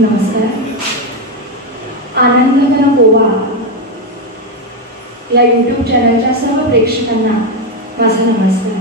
नमस्कार. आनंदघन गोवा या यूट्यूब चॅनलच्या सर्व प्रेक्षकांना माझा नमस्कार.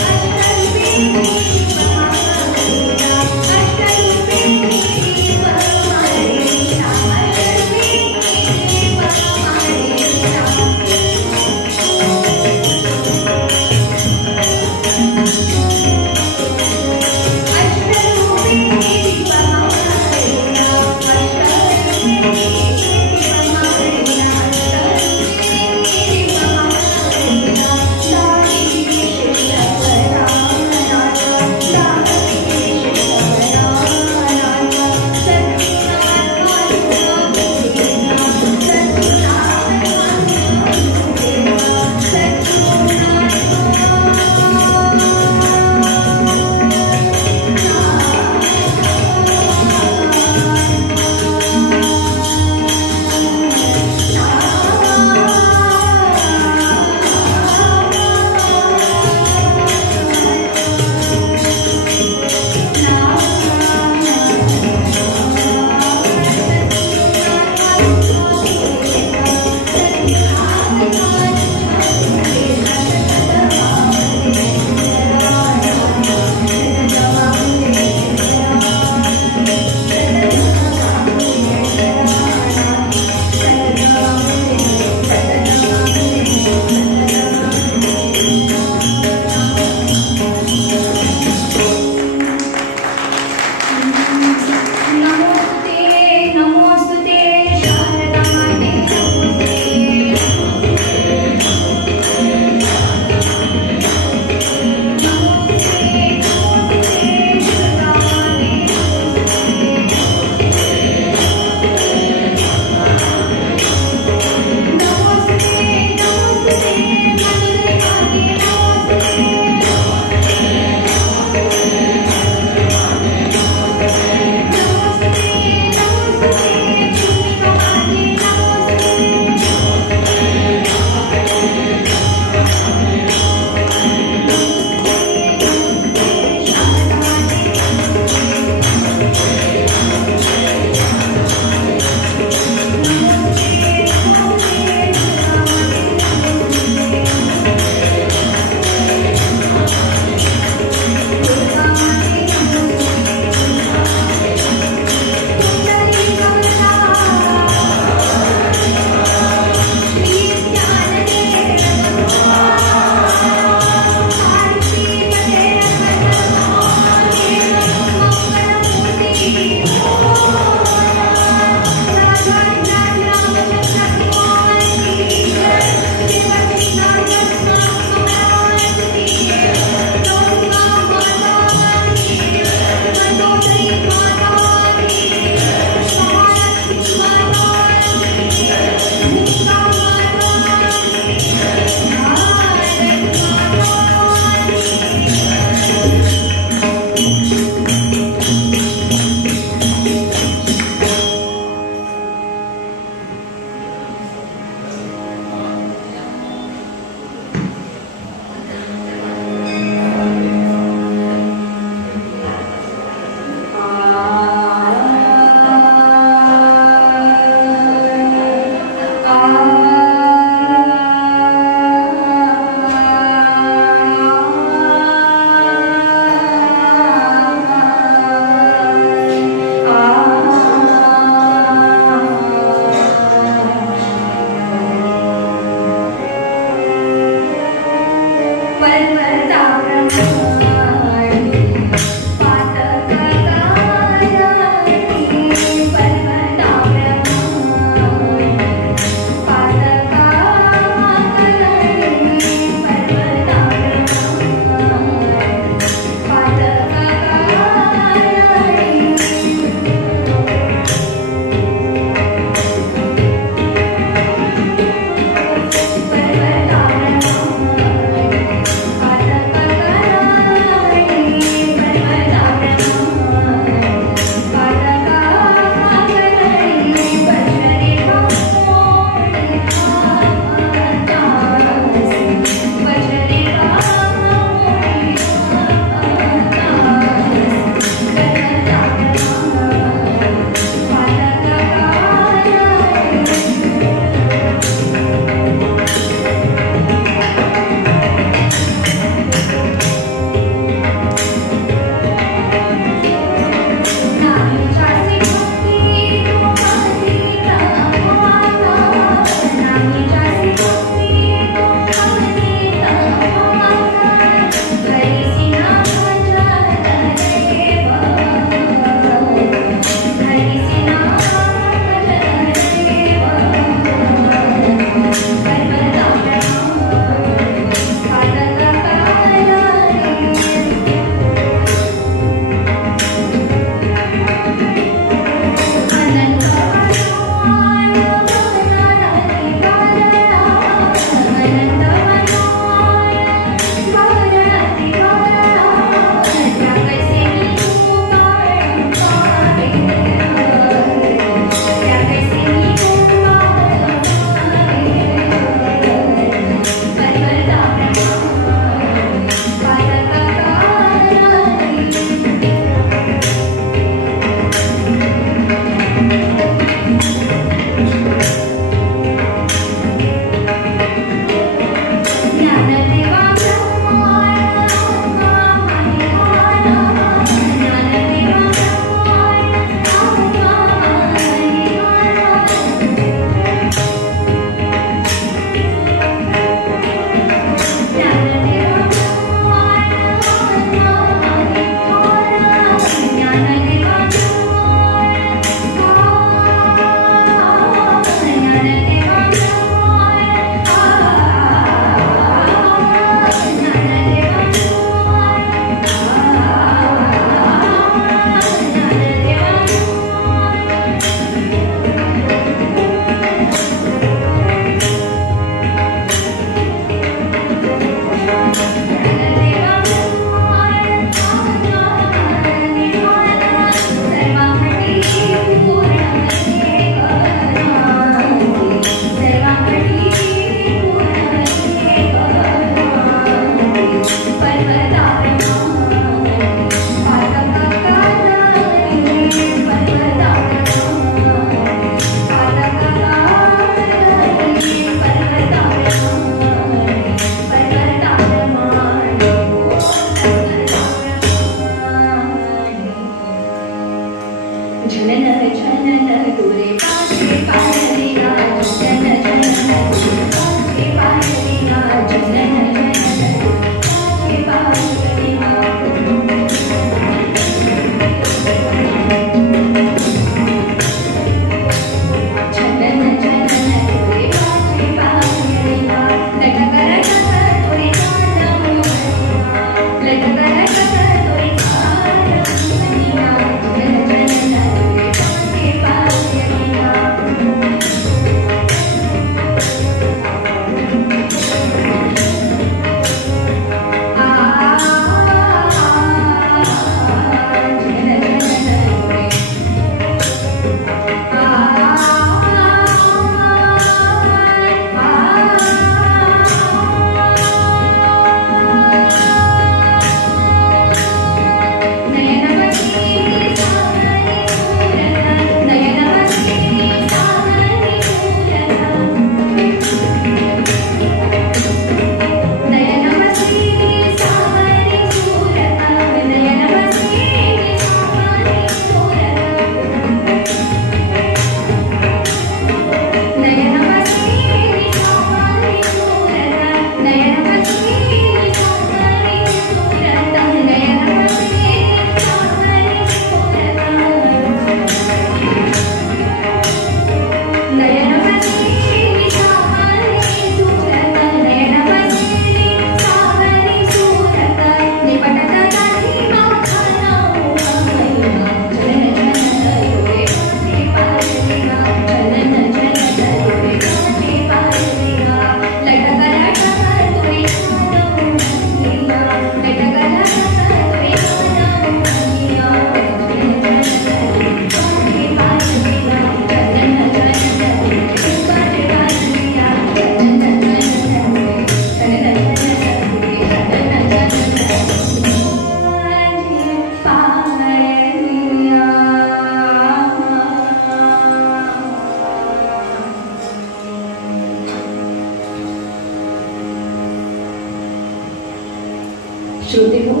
श्रोते हो,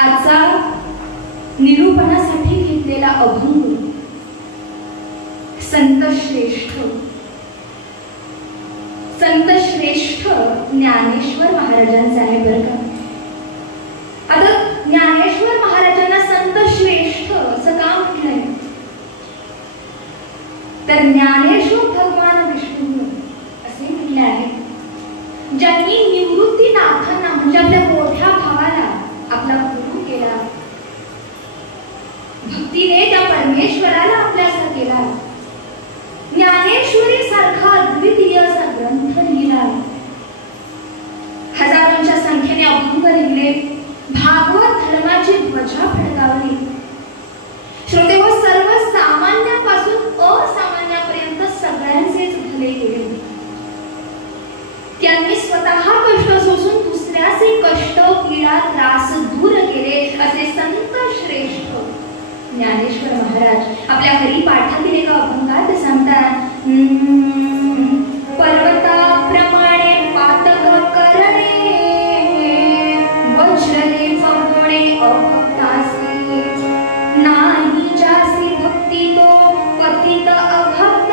आजचा निरूपणासाठी घेतलेला अभंग संत श्रेष्ठ ज्ञानेश्वर महाराजांचा आहे बरं का. आता ज्ञानेश्वर महाराजांना संत श्रेष्ठ असं का म्हटलंय तर ज्ञानेश्वर भगवान विष्णू असे म्हटले आहे, ज्यांनी निवृत्तीनाथांना म्हणजे आपल्या मोठ्या भावाला आपला गुरु केला, भक्तीने त्या परमेश्वराला आपल्यासा केला, ज्ञानेश्वरी सारखा अद्वितीय असा ग्रंथ लिहिला, हजारोंच्या संख्येने अभंग लिहिले, भागवत धर्माची ध्वजा फडकावली. श्रोते हो, सर्व सामान्यापासून असामान्यापर्यंत सगळ्यांचेच भले केले. त्यांनी स्वतः कष्ट सोसून दुसऱ्याचे कष्ट पीडा त्रास दूर केले असे संत श्रेष्ठ ज्ञानेश्वर महाराज आपल्या हरिपाठातील एका अभंगात सांगतात, पर्वताप्रमाणे पातक करणे वज्रले फगोणे अभक्तासी, नाही जासी भक्ती तो पतित अभक्त,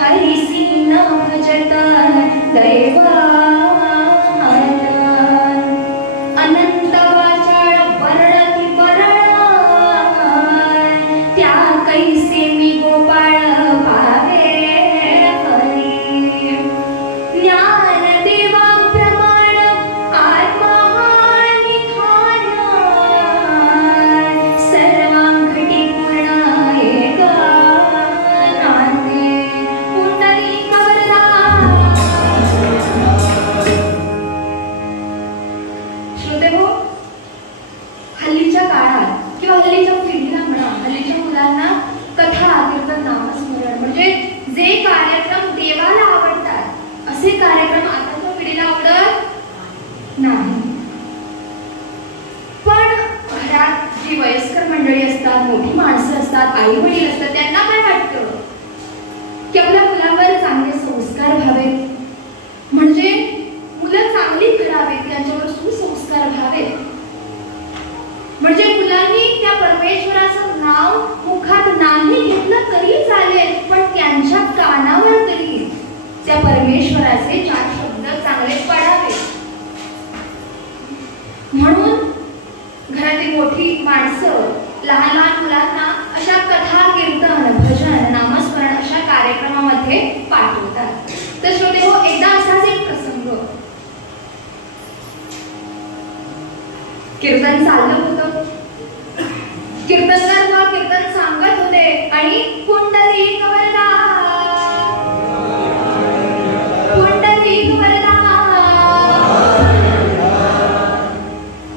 हरिसी न भजत दैवा, अनंत वाचाळ वर्णती परळ, त्या कैसे मी गोपाळ पावे हरी, ज्ञान देवा प्रमाण आत्महानिधान, सर्वांघटी पूर्ण एक नांदे, पुंडलिक वरदा. श्रोते हो, हल्लीच्या काळात किंवा हल्लीच्या पिढीला म्हणा, हल्लीच्या मुलांना कथा कीर्तन नामस्मरण म्हणजे जे कार्यक्रम देवाला आवडतात असे कार्यक्रम आताच्या पिढीला आवडत नाही. पण घरात जी वयस्कर मंडळी असतात, मोठी माणसं असतात, आई वडील असतात, त्यांना काय वाटतं की आपल्या मुलावर चांगले संस्कार व्हावेत, म्हणजे मुलं चांगली घडावेत, त्यांच्यावर सुसंस्कार व्हावेत, त्या परमेश्वराचे 4 शब्द चांगले पाडावे. म्हणून घरातील मोठी माणसं लहान लहान मुलांना अशा कथा, कीर्तन, भजन, नामस्मरण अशा कार्यक्रमामध्ये पाठवतात. तर श्रोते हो, एकदा असाच एक प्रसंग, कीर्तन चाललं होतं. कीर्तनकार कीर्तन सांगत होते आणि पुंडलिक वरदा पुंडलिक वरदा.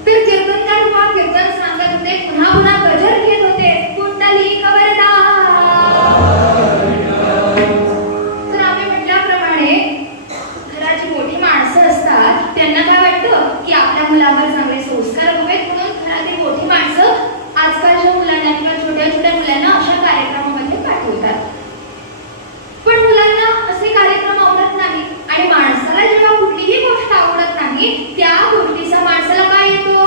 तर कीर्तनकार कीर्तन सांगत होते, पुन्हा पुन्हा गजर घेत होते, पुंडलिक वरदा. तर आम्ही म्हटल्याप्रमाणे घराची मोठी माणसं असतात, त्यांना काय वाटतं की आपल्या मुलावर चांगले संस्कार हवेत, म्हणून घरातील मोठी माणसं आजकालच्या मुलांना किंवा छोट्या छोट्या मुलांना अशा कार्यक्रमामध्ये पाठवतात. पण मुलांना असे कार्यक्रम आवडत नाही आणि माणसाला जेव्हा कुठलीही गोष्ट आवडत नाही त्या गोष्टीचा माणसाला काय येतो?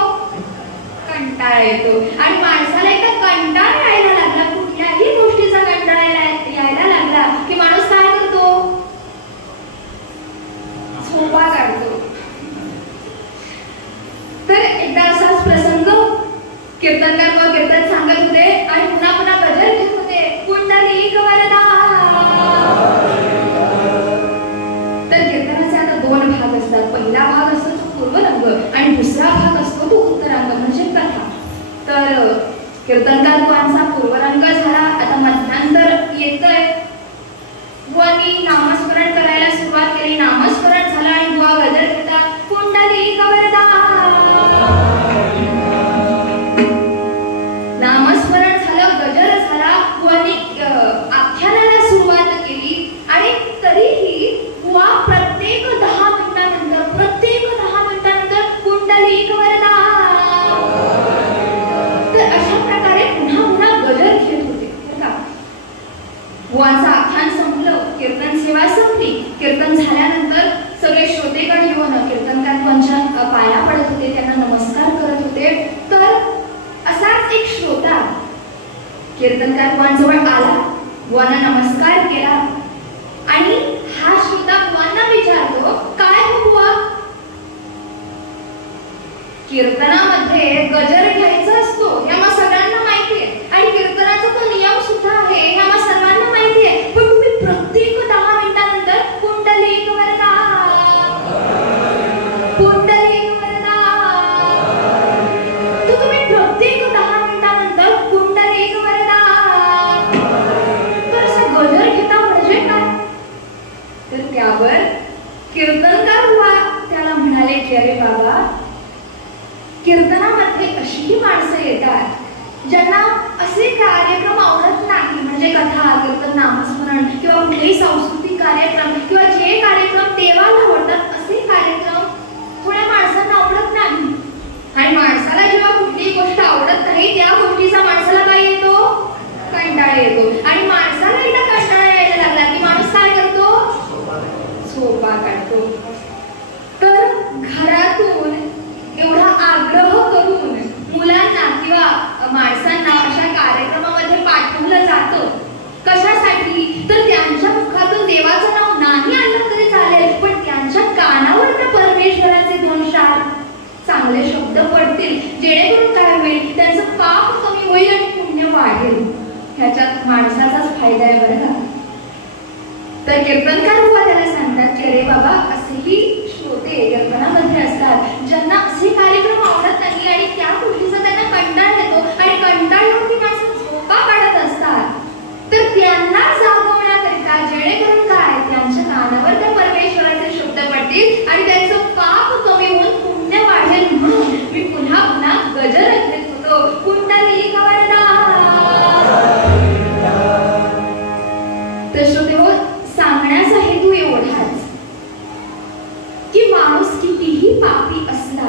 कंटाळा येतो. आणि माणसाला एकदा कंटाळा यायला लागला, कुठल्याही गोष्टीचा कंटाळा यायला लागला की माणूस काय करतो? झोपा काढतो. तर एकदा असाच प्रसंग, कीर्तनकार कीर्तन सांगत होते आणि पुन्हा पुन्हा गजर घेत होते, पुंडलिक वरदा. तर कीर्तनाचे आता 2 भाग असतात. पहिला भाग असतो तो पूर्वरंग आणि दुसरा भाग असतो तो उत्तरांग म्हणजे कथा. तर कीर्तनकारांचा पूर्वरंग झाला, आता मध्यांतर येतंय. बुवांनी नामस्मरण करायला सुरुवात केली, नामस्मरण झालं आणि बुवा गजर घेतात, पुंडलिक वरदा. नामस्मरण झालं, गजर झाला, बुवांनी आख्यानाला सुरुवात केली. आणि तरीही बुवा प्रत्येक 10 मिनिटानंतर पुंडलिक वरदा. तर अशा प्रकारे पुन्हा पुन्हा गजर घेत होते. बुवांचं आख्यान संपलं, कीर्तन सेवा संपली. कीर्तन झाल्यानंतर सगळे श्रोतेगण येऊन कीर्तनकारांच्या पाया पडत होते, त्यांना नमस्कार करत होते. तर असाच एक श्रोता कीर्तनकार बुवांजवळ आला, बुवांना नमस्कार केला आणि हा श्रोता बुवांना विचारतो, काय हो बुवा? कीर्तनामध्ये गजर घ्यायचा असतो हे आम्हा सगळ्यांना माहिती आहे आणि कीर्तनाचा तो नियम सुद्धा आहे हे आम्हा सर्वांना माहिती आहे, पण तुम्ही प्रत्येक 10 मिनिटानंतर पुंडलिक वरदा पुंडलिक वरदा. तर तुम्ही प्रत्येक 10 मिनिटानंतर पुंडलिक वरदा. तर असं गजर घेता म्हणजे काय? तर त्यावर कीर्तनकार बुवा त्याला म्हणाले की अरे बाबा, कीर्तनामध्ये अशीही माणसं येतात ज्यांना असे कार्यक्रम आवडत नाही, म्हणजे कथा, कीर्तन, नामस्मरण किंवा कुठलेही सांस्कृतिक कार्यक्रम किंवा जे कार्यक्रम देवाला आवडतात असे कार्यक्रम थोड्या माणसांना आवडत नाही. आणि माणसाला जेव्हा कुठलीही गोष्ट आवडत नाही त्या गोष्टीचा माणसाला काय येतो? कंटाळा येतो. आणि माणसाला एकदा कंटाळा यायला लागला की माणूस काय करतो? झोपा काढतो. तर घरातून एवढा आग्रह करून मुलांना किंवा माणसांना अशा कार्यक्रमामध्ये पाठवलं जातं. कशासाठी? तर त्यांच्या मुखातून देवाचं नाव नाही आलं तरी चालेल, पण त्यांच्या कानावर त्या परमेश्वराचे 2-4 चांगले शब्द पडतील, जेणेकरून काय होईल? त्यांचं पाप कमी होईल आणि पुण्य वाढेल. ह्याच्यात माणसाचाच फायदा आहे बरं का. तर कीर्तनकार बुवा त्याला सांगतात की अरे बाबा, असेही श्रोते कीर्तनामध्ये असतात ज्यांना असे कार्यक्रम आवडत नाही आणि त्या गोष्टीचा त्यांना कंटाळा येतो आणि कंटाळा येऊन ती माणसं झोपा काढत असतात. तर त्यांना जागवण्याकरिता जेणेकरून काय त्यांच्या कानावर त्या परमेश्वराचे शब्द पडतील आणि त्यांचं पाप कमी होऊन पुण्य वाढेल, म्हणून मी पुन्हा पुन्हा गजर घेत होतो, पुंडलिक वरदा. तर श्रोतेहो, सांगण्याचा हेतू एवढाच की माणूस कितीही पापी असला,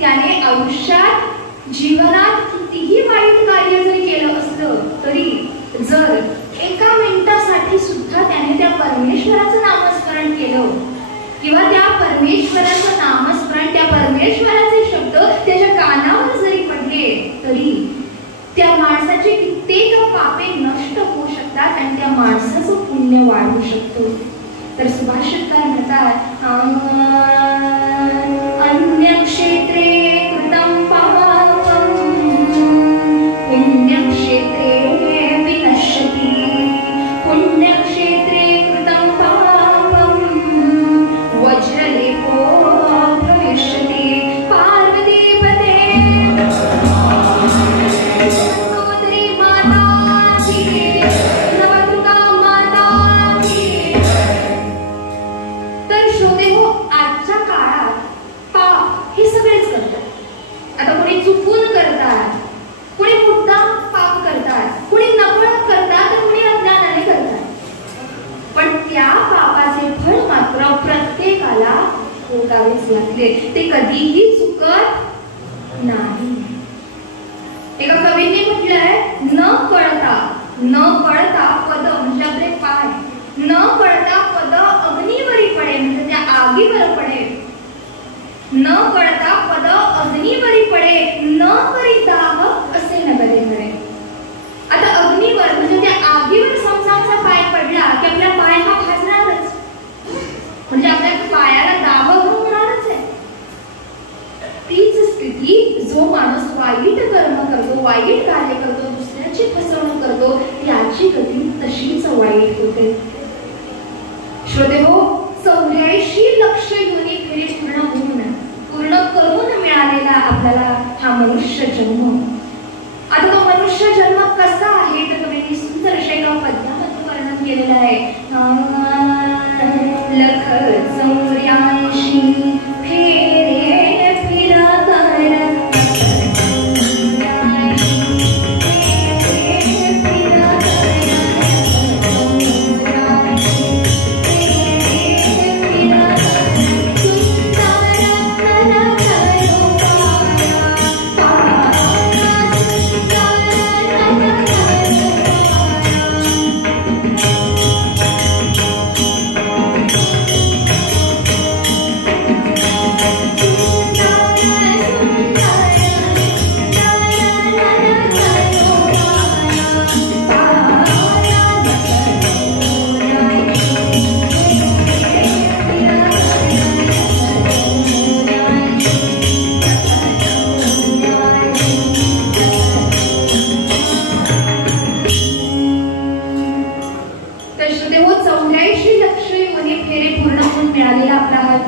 त्याने आयुष्यात जीवनात कितीही वाईट कार्य जरी केलं असलं तरी जर एका मिनिटासाठी सुद्धा त्याने त्या परमेश्वराचं नामस्मरण केलं किंवा त्या परमेश्वराचं नामस्मरण, त्या परमेश्वराचे शब्द त्याच्या कानावर जरी पडले तरी त्या माणसाची कित्येक पापे नष्ट होऊ शकतात आणि त्या माणसाचं पुण्य वाढू शकतो. तर सुभाषितकार म्हणतात अन्यक्षेत्रे कृतं पापं पुण्यक्षेत्रे विनश्यति पुण्यक्षेत्रे कृतं पापं वज्रलेपो भविष्यति पार्वतीपते सोदरी माता की नवदुर्गा माता की। तर श्रोते हो, आजच्या काळात पाप हे सगळेच करतात. आता कोणी चुकून करतात, कोणी मुद्दाम पाप करतात, कोणी नकळत करतात, तर कोणी अज्ञानाने करतात. पण त्या पापाचे फळ मात्र प्रत्येकाला भोगावेच लागते. ते कधीही चुकत नाही. एका कवीने म्हटलंय, न कळता पद म्हणजे आपले पाय, न कळता पद अग्नीवरी पडे म्हणजे त्या आगीवर पडे. न कळता पद अग्नीवरी पडे, न करी दाह असे न बरे घडे. आता अग्नीवर म्हणजे त्या आगीवर समजाचा पाय पडला की आपला पाय हा भाजणारच, म्हणजे आपल्या पायाला दाह होणारच आहे. तीच स्थिती जो माणूस वाईट कर्म करतो, वाईट कार्य करतो, दुसऱ्याची फसवणूक करतो, त्याची गती तशीच वाईट होते. श्रोते हो, 84 लक्ष योनी फेरी पूर्ण करून मिळालेला आपल्याला हा मनुष्य जन्म. आता तो मनुष्य जन्म कसा आहे तर तुम्ही सुंदर अशा एका पद्यामध्ये वर्णन केलेलं आहे. लख 84 फेरे फिरा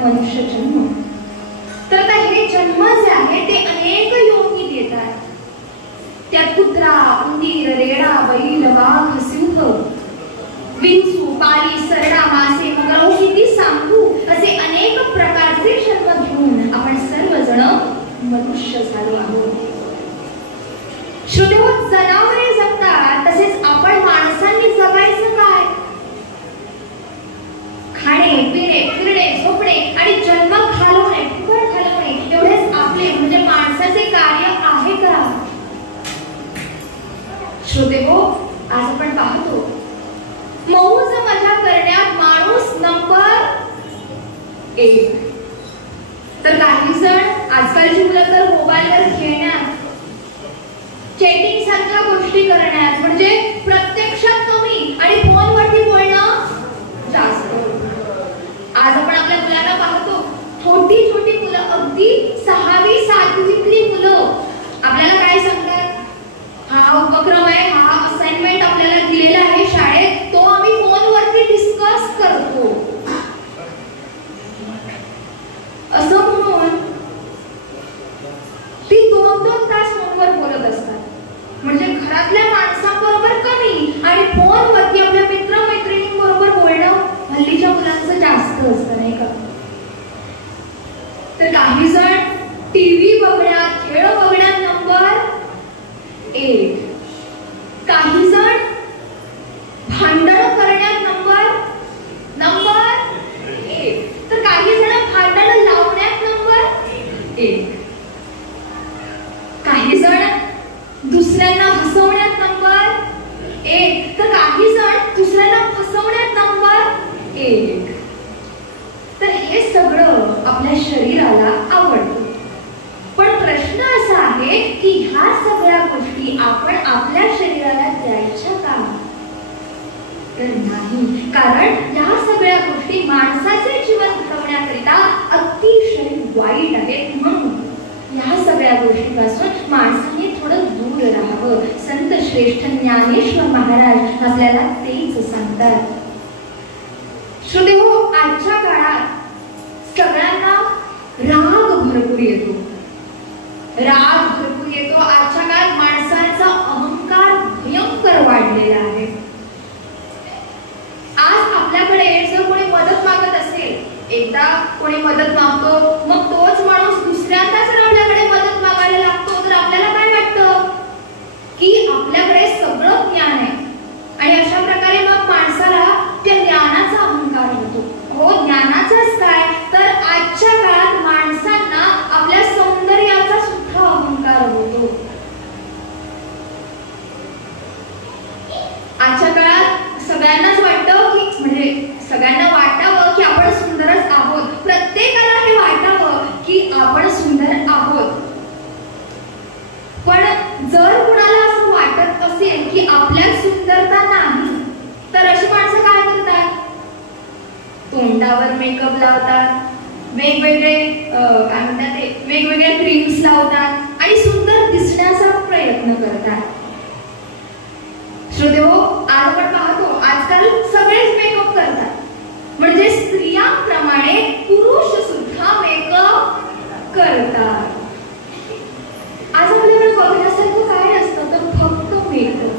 मनुष्य जन्म. तर आता हे जन्म जे आहे ते अनेक योनी देतात. त्यात कुत्रा, उंदीर, रेडा, बैल, वाघ, सिंह, विंचू, पाली, सरडा, मासे, मगर किती सांगू असे अनेक प्रकारचे जन्म घेऊन आपण सर्वजण मनुष्य झालो आहोत. श्रोतेहो, जनावरे जगतात तसेच आपण माणसांनी जगायचं काय? खाणे, पिणे, फिरणे, झोपणे आणि जन्म घालवणे, फुकट घालवणे एवढेच आपले म्हणजे माणसाचे कार्य आहे का? श्रोते हो, आज आपण पाहतो मौज मजा करण्यात माणूस नंबर 1. तर काही जण आजकालची मुलं तर मोबाईलवर खेळण्यात, चॅटिंग सारख्या गोष्टी करण्यात म्हणजे प्रत्यक्षात कमी आणि फोनवरती बोलणं जास्त. आज आपण आपल्या मुलांना पाहतो, छोटी छोटी मुलं, अगदी 6वी 7वीतली मुलं आपल्याला काय सांगतात? हा उपक्रम आहे, हा असाइनमेंट आपल्याला दिलेला आहे शाळेत, तो आम्ही फोनवरती डिस्कस करतो असं म्हणून ती 2-2 तास फोनवर बोलत असतात. म्हणजे घरातल्या माणसांबरोबर कमी आणि फोनवरती आपल्या मित्र-मैत्रिणींबरोबर बोलणं हल्लीच्या मुलांचं जास्त असतं, नाही का? तर काही जण टीव्ही बघण्यात, खेळ बघण्यात नंबर 1. काही जण भांडण करण्यात नंबर 1. तर काही जण भांडण लावण्यात नंबर 1. काही जण दुसऱ्यांना हसवण्यात नंबर 1. तर काही जण दुसऱ्यांना फसवण्यात नंबर 1. तर हे सगळं आपल्या शरीराला आवडतं. पण प्रश्न असा आहे की ह्या सगळ्या गोष्टी आपण आपल्या शरीराला द्यायच्या का? तर नाही. कारण या सगळ्या गोष्टी माणसाचे जीवन घडवण्याकरिता अतिशय वाईट आहेत. म्हणून या सगळ्या गोष्टीपासून माणसाने थोडं दूर राहावं. संत श्रेष्ठ ज्ञानेश्वर महाराज आपल्याला तेच सांगतात. श्रोतेहो, आजच्या काळात सगळ्यांना राग भरपूर येतो. आजच्या काळात माणसाचा अहंकार भयंकर वाढलेला आहे. आज आपल्याकडे जर कोणी मदत मागत असेल, एकदा कोणी मदत मागतो, मग तोच माणूस दुसऱ्यांदा जर आपल्याकडे मदत मागायला लागतो, तर आपल्याला काय वाटतं की आपल्याकडे सगळं ज्ञान आहे. आणि अशा प्रकारे मग माणसाला त्या ज्ञानाचा अहंकार होतो. हो, ज्ञानाचाच काय, तर आजच्या काळात माणसांना आपल्या सौंदर्याचा सुद्धा अहंकार होतो. आजच्या काळात सगळ्यांनाच वाटतं की म्हणजे सगळ्यांना वाटावं की आपण सुंदरच आहोत. प्रत्येकाला हे वाटावं की आपण सुंदर आहोत. पण जर कुणाला असं वाटत असेल की आपल्यात सुंदरता नाही, तर अशी माणसं काय करतात? तोंडावर मेकअप लावतात, वेगवेगळे काय म्हणतात ते वेगवेगळे क्रीम्स लावतात आणि सुंदर दिसण्याचा प्रयत्न करतात. श्रोतेहो, आज आपण पाहतो आजकाल सगळेच मेकअप करतात. म्हणजे स्त्रियांप्रमाणे पुरुष सुद्धा मेकअप करतात. आज आपल्याकडे बघण्यासारखं काय असतं तर फक्त मेकअप.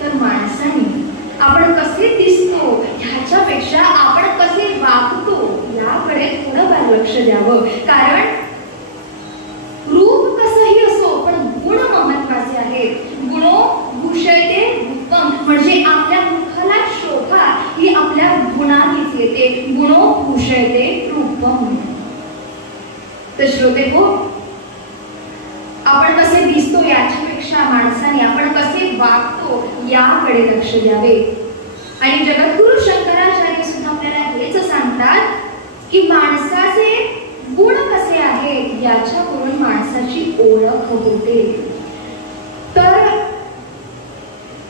तर माणसाने आपण कसे दिसतो ह्याच्यापेक्षा आपण कसे वागतो याकडे थोडं फार लक्ष द्यावं. कारण रूप कसंही असो, पण गुण महत्वाचे आहेत. गुणो भूषयते रूपम, म्हणजे आपल्या मुखाला शोभा ही आपल्या गुणानेच येते. गुणो भूषयते रूपम. तर श्रोतेहो, आपण कसे दिसतो याच्यापेक्षा माणसाने आपण कसे वागतो याकडे लक्ष द्यावे. आणि जगद्गुरु शंकराचार्य सुद्धा आपल्याला हेच सांगतात की माणसाचे गुण कसे आहेत याच्यावरून माणसाची ओळख होते. तर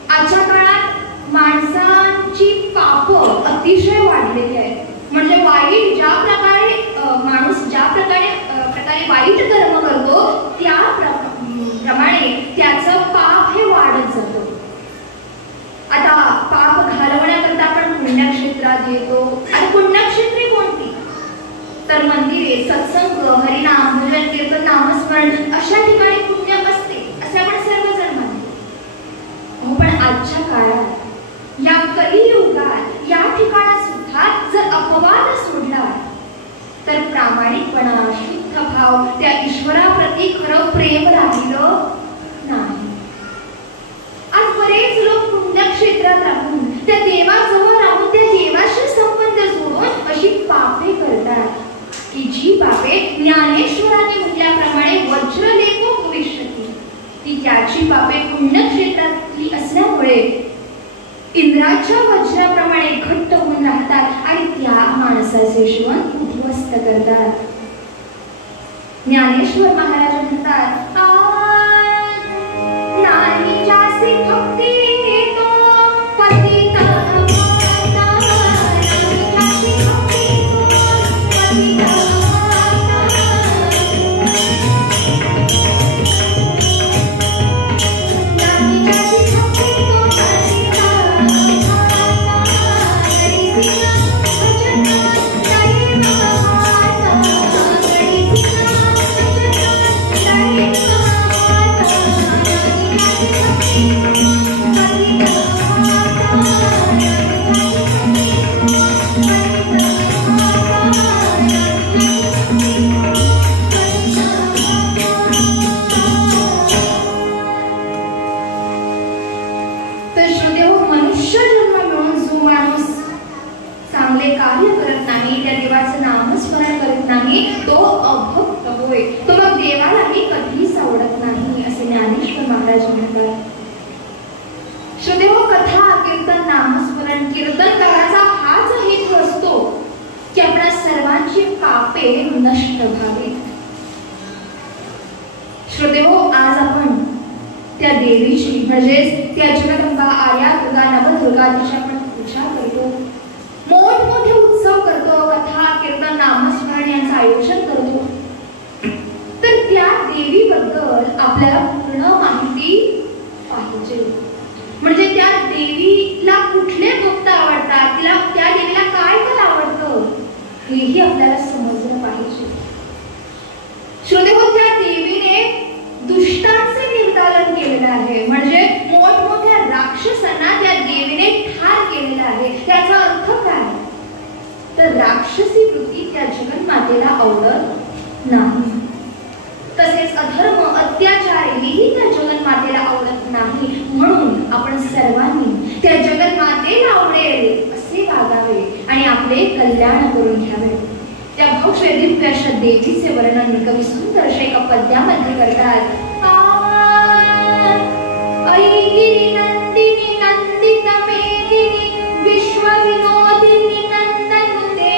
आजच्या काळात माणसांची पाप अतिशय वाढलेली आहेत. म्हणजे वाईट ज्या प्रकारे माणूस ज्या प्रकारे वाईट कर्म करतो त्याप्रमाणे त्याचं पाप हे वाढत जातं. आता पाप घालवण्याकरता आपण पुण्यक्षेत्रात येतो. आणि पुण्यक्षेत्रे कोणती? तर मंदिरे, सत्संग, हरिनाम, भजन, कीर्तन, नामस्मरण अशा ठिकाणी पुण्य असते असे आपण सर्वजण मानतो. पण आजच्या काळात या कलियुगात या ठिकाणात सुद्धा जर अपवाद सोडला तर प्रामाणिकपणा, शुद्ध भाव, त्या ईश्वराप्रती खरं प्रेम राहिलं नाही. आज बरेच लोक पुण्यक्षेत्रात राहून त्या देवाजवळ राहून त्या देवाशी संबंध जोडून अशी पापे करतात की जी पापे ज्ञानेश्वराने म्हटल्याप्रमाणे वज्रलेपो भविष्यती, ती त्याची पापे पुण्यक्षेत्रातली असल्यामुळे इंद्राच्या वज्राप्रमाणे घट्ट होऊन राहतात आणि त्या माणसाचे जीवन उद्ध्वस्त करतात. ज्ञानेश्वर महाराज म्हणतात, नाही जासी भक्ती तो पतित अमाता, नाही जासी भक्ती तो पतित अमाता, नाही जासी भक्ती तो पतित अमाता, हरिसिया भजन दैव माता, हरिसिया भजन दैव माता, तर श्रोतेहो, मनुष्य जन्म मिळून जो माणूस चांगले कार्य करत नाही, त्या देवाचं नामस्मरण करत नाही, तो अभक्त होय. तो मग देवालाही कधीच आवडत नाही असे ज्ञानेश्वर महाराज म्हणतात. श्रोतेहो, कथा, कीर्तन, नामस्मरण, कीर्तन करायचा हाच हेतू असतो की आपल्या सर्वांची पापे नष्ट व्हावीत. श्रोतेहो, आज आपण त्या देवीची म्हणजेच त्या जगदंबा, आर्या, दुर्गा, नवदुर्गा तिची आपण पूजा करतो, मोठमोठे उत्सव करतो, कथा कीर्तन नामस्मरण यांचं आयोजन करतो, तर त्या देवीबद्दल आपल्याला पूर्ण माहिती पाहिजे. म्हणजे त्या देवीला कुठले भक्त आवडतात, तिला त्या देवीला काय काय आवडतं हेही आपल्याला समजलं पाहिजे. श्रोतेहो, त्या देवीने दुष्टांचे निर्दालन केलेलं आहे. म्हणजे मोठमोठ्या राक्षसांना त्या देवीने ठार केलेलं आहे. त्याचा अर्थ काय? तर राक्षसी वृत्ती त्या जगन्मातेला आवडत नाही. तसेच अधर्म अत्याचार हेही त्या जगन्मातेला आवडत नाही. म्हणून आपण सर्वांनी त्या जगन्मातेला आवडेल असे वागावे आणि आपले कल्याण करून घ्यावे. त्या भव्य दिव्य अशा देवीचे वर्णन कवी सुंदर अशा एका पद्यामध्ये करतात. ऐगिरी नंदिनी नंदित मेदिनी विश्व विनोदिनी नंदनुते.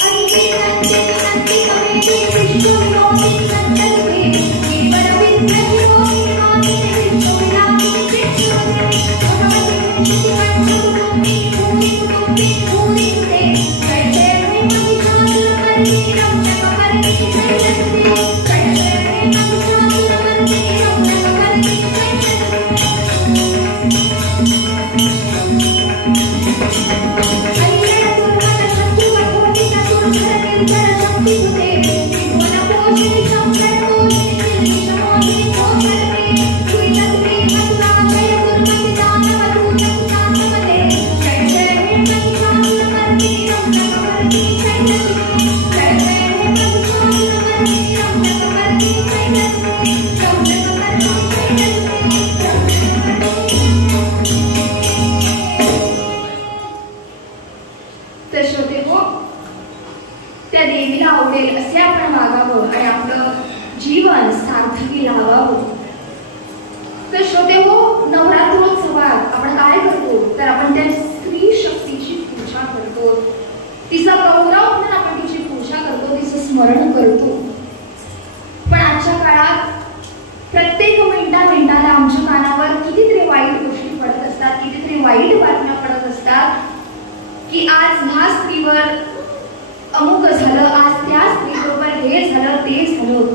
ऐगिरी नंदिनी नंदित मेदिनी विश्व विनोदिनी नंदनुते. जीवन विद्याही गोविंदोदिनी विश्व विलासिनी विश्वते. भगवती शिवंतुरुणी भूमि कुटुंबी भूमि ते. जय जय हे महिषासुरमर्दिनी रम्यकपर्दिनी जयंती. जय जय हे महिषासुरमर्दिनी रम्यकपर्दिनी जयंती. ऐक्य दुर्गत शक्ती कठोरित सुरधर निर्धर शक्ती सुते. त्रिभुवन पोषिणी शंकर पोषिणी दिल्ली शमोदिनी पोषिणी. दुर्गती मथुरा जय दुर्गति दानव दूत दानवते. जय जय हे महिषासुरमर्दिनी रम्यकपर्दिनी जयंती. जय जय हे महिषासुरमर्दिनी रम्यकपर्दिनी जयंती. तर श्रोतेहो, त्या देवीला आवडेल असे आपण वागावं आणि आपलं जीवन सार्थकी लावावं. तर श्रोतेहो, नवरात्रोत्सवात आपण काय करतो तर आपण त्या स्त्री शक्तीची पूजा करतो, तिचा गौरव म्हणून आपण तिची पूजा करतो, तिचं स्मरण करतो. पण आजच्या काळात प्रत्येक मिनिटाला आमच्या कानावर कितीतरी वाईट गोष्टी पडत असतात, कितीतरी वाईट बातम्या पडत असतात की आज ह्या स्त्रीवर अमुक झालं, आज त्या स्त्रीबरोबर हे झालं ते झालं.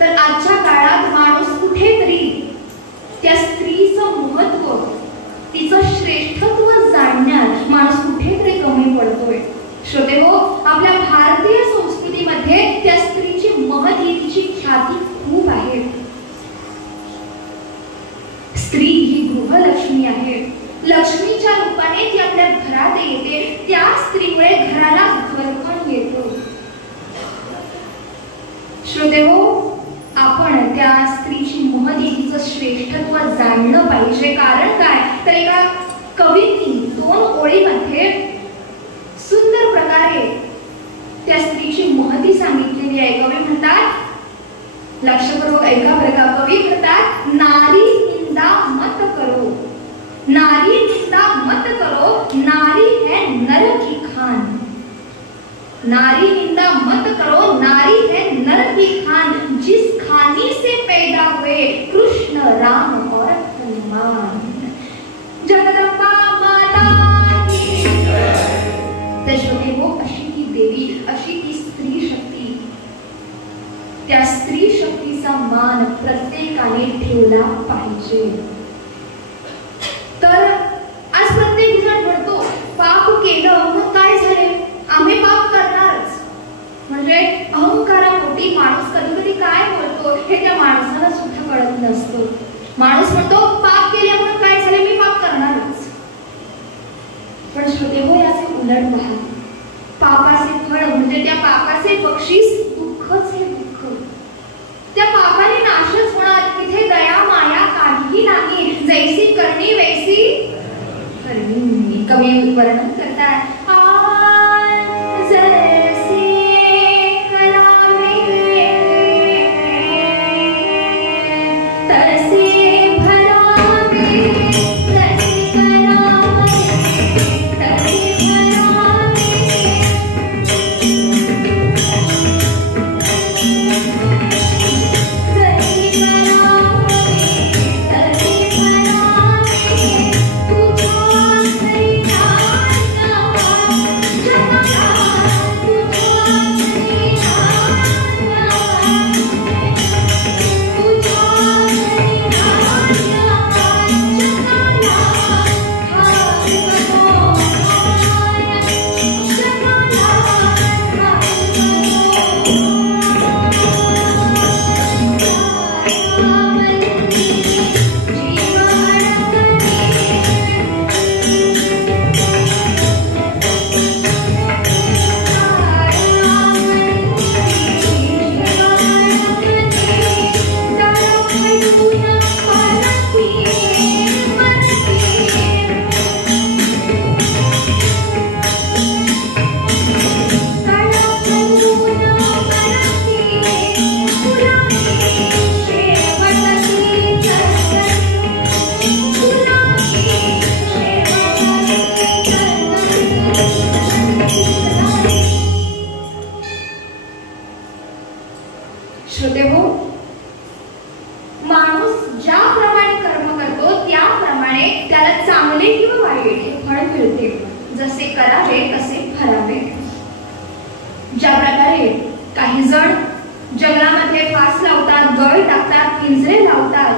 तर आजच्या काळात माणूस कुठेतरी त्या स्त्रीचं महत्व, तिचं श्रेष्ठत्व जाणण्यात माणूस कुठेतरी कमी पडतोय. श्रोतेहो, आपल्या भारतीय संस्कृतीमध्ये त्या स्त्रीची महती, तिची ख्याती खूप आहे. स्त्री ही गृहलक्ष्मी आहे. लक्ष्मीच्या रूपाने ती आपल्या घरात येते. त्या स्त्रीमुळे घराला घरपण येतं. श्रोतेहो, आपण त्या स्त्रीची महती, तिचं श्रेष्ठत्व जाणलं पाहिजे. कारण काय तर एका कवींनी 2 ओळीमध्ये सुंदर प्रकारे त्या स्त्रीची महती सांगितलेली आहे. कवी म्हणतात, लक्षपूर्वक ऐका बरं का, कवी म्हणतात, नारी निंदा मत करो, नारी निंदा मत करो, नारी है नर की खान. नारी निंदा मत करो, नारी है नर की खान. जिस खानी से पैदा हुए कृष्ण राम और हनुमान. जगदंबा माता की जय. हो, अशी ती देवी, अशी ती स्त्री शक्ती. त्या स्त्री शक्तीचा मान प्रत्येकाने ठेवला पाहिजे. तर आज प्रत्येक जण म्हणतो पाप केलं मग काय झाले, आम्ही पाप करणारच. म्हणजे अहंकारापोटी माणूस कधी कधी काय बोलतो हे त्या माणसाला सुद्धा कळत नसतं. माणूस म्हणतो पाप केले म्हणून काय झाले, मी पाप करणारच. पण श्रोते हो, याचे उलट पहा. पापाचे फळ म्हणजे त्या पापाचे बक्षीस दुःखच हे दुःख. त्या पापाने नाशच होणार. तिथे दया माया काहीही नाही. जैसी करणी वैसी करणी. कवी वर्णन करतात, श्रोतेहो, माणूस ज्याप्रमाणे कर्म करतो त्याप्रमाणे त्याला चांगले किंवा वाईट हे फळ मिळते. जसे करावे तसे फरावे. ज्या प्रकारे काही जण जंगलामध्ये फास लावतात, गळ टाकतात, पिंजरे लावतात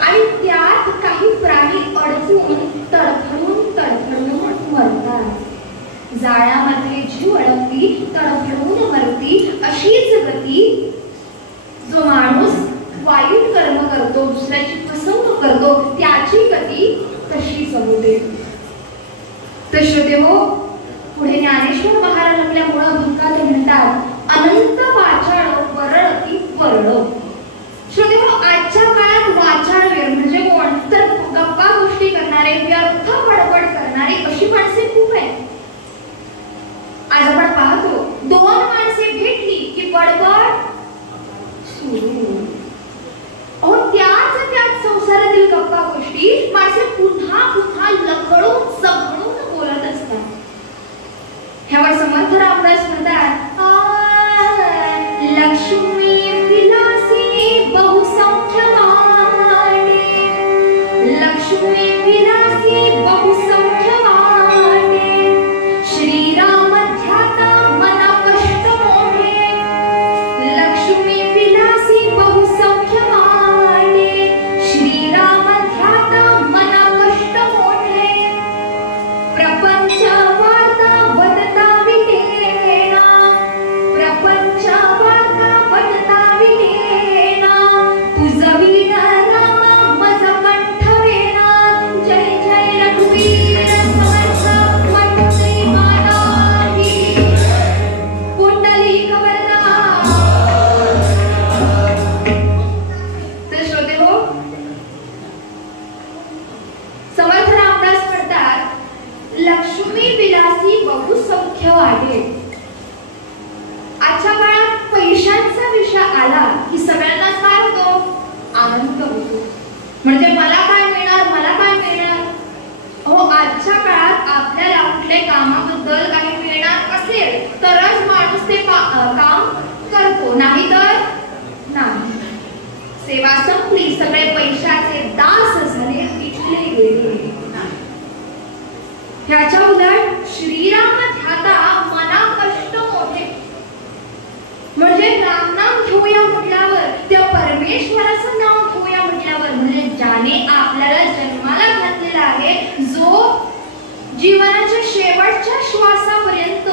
आणि त्यात काही प्राणी अडकून तडफडून मरतात. जाळ्यामध्ये जीव अडकती, तडफडून मरती. अशीच गती जो माणूस वाईट कर्म करतो, दुसऱ्याची फसवणूक करतो, त्याची गती तशीच होते. तर श्रोतेहो, पुढे ज्ञानेश्वर महाराज आपल्यामुळे भक्कात म्हणतात, अनंत वाचाळ वरळती वरळ. श्रोतेहो, आजच्या काळात वाचाळ म्हणजे कोण? तर गप्पा गोष्टी करणारे, व्यर्थ बडबड करणारे अशी माणसे खूप आहेत. आज आपण पाहतो, दोन माणसे भेटली की बडबड सुरू. त्याच संसारातील गप्पा गोष्टी माणसे पुन्हा पुन्हा लखडून चघळून बोलत असतात. ह्यावर समर्थ रामदास म्हणतात, लक्ष्मी विलासी बहुसंख्य वाटे, लक्ष्मी विलासी बहुसंख्य वाटे, श्रीराम ध्याता मना कष्ट मोठे, लक्ष्मी विलासी बहुसंख्य वाटे, श्रीराम ध्याता मना कष्ट मोठे, प्रपंच वार्ता वदता विटेना, प्रपंच वार्ता वदता विटेना, तुझवीन रामा मज कंठवेना, जय जय रघुवीर समर्थ मंत्री मानावी, पुंडलिक वरदा. तर श्रोतेहो, समर्थ रामदास म्हणतात, लक्ष्मी विलासी बहुसंख्य वाटे. आजच्या काळात पैशांचा विषय आला की सगळ्यांना काय होतो? आनंद होतो. म्हणजे मला काय मिळणार, मला काय मिळणार. हो, आजच्या काळात आपल्याला कुठल्या कामाबद्दल काही मिळणार असेल तरच माणूस ते काम करतो, नाही तर नाही. सेवा संपली, सगळे पैशाचे दास झाले, विकले गेले. ह्याच्या उलट श्रीराम ध्याता मना कष्ट मोठे. म्हणजे रामनाम घेऊया म्हटल्यावर, त्या परमेश्वराचं नाव घेऊया म्हटल्यावर, म्हणजे ज्याने आपल्याला जन्माला घातलेला आहे, जो जीवनाच्या शेवटच्या श्वासापर्यंत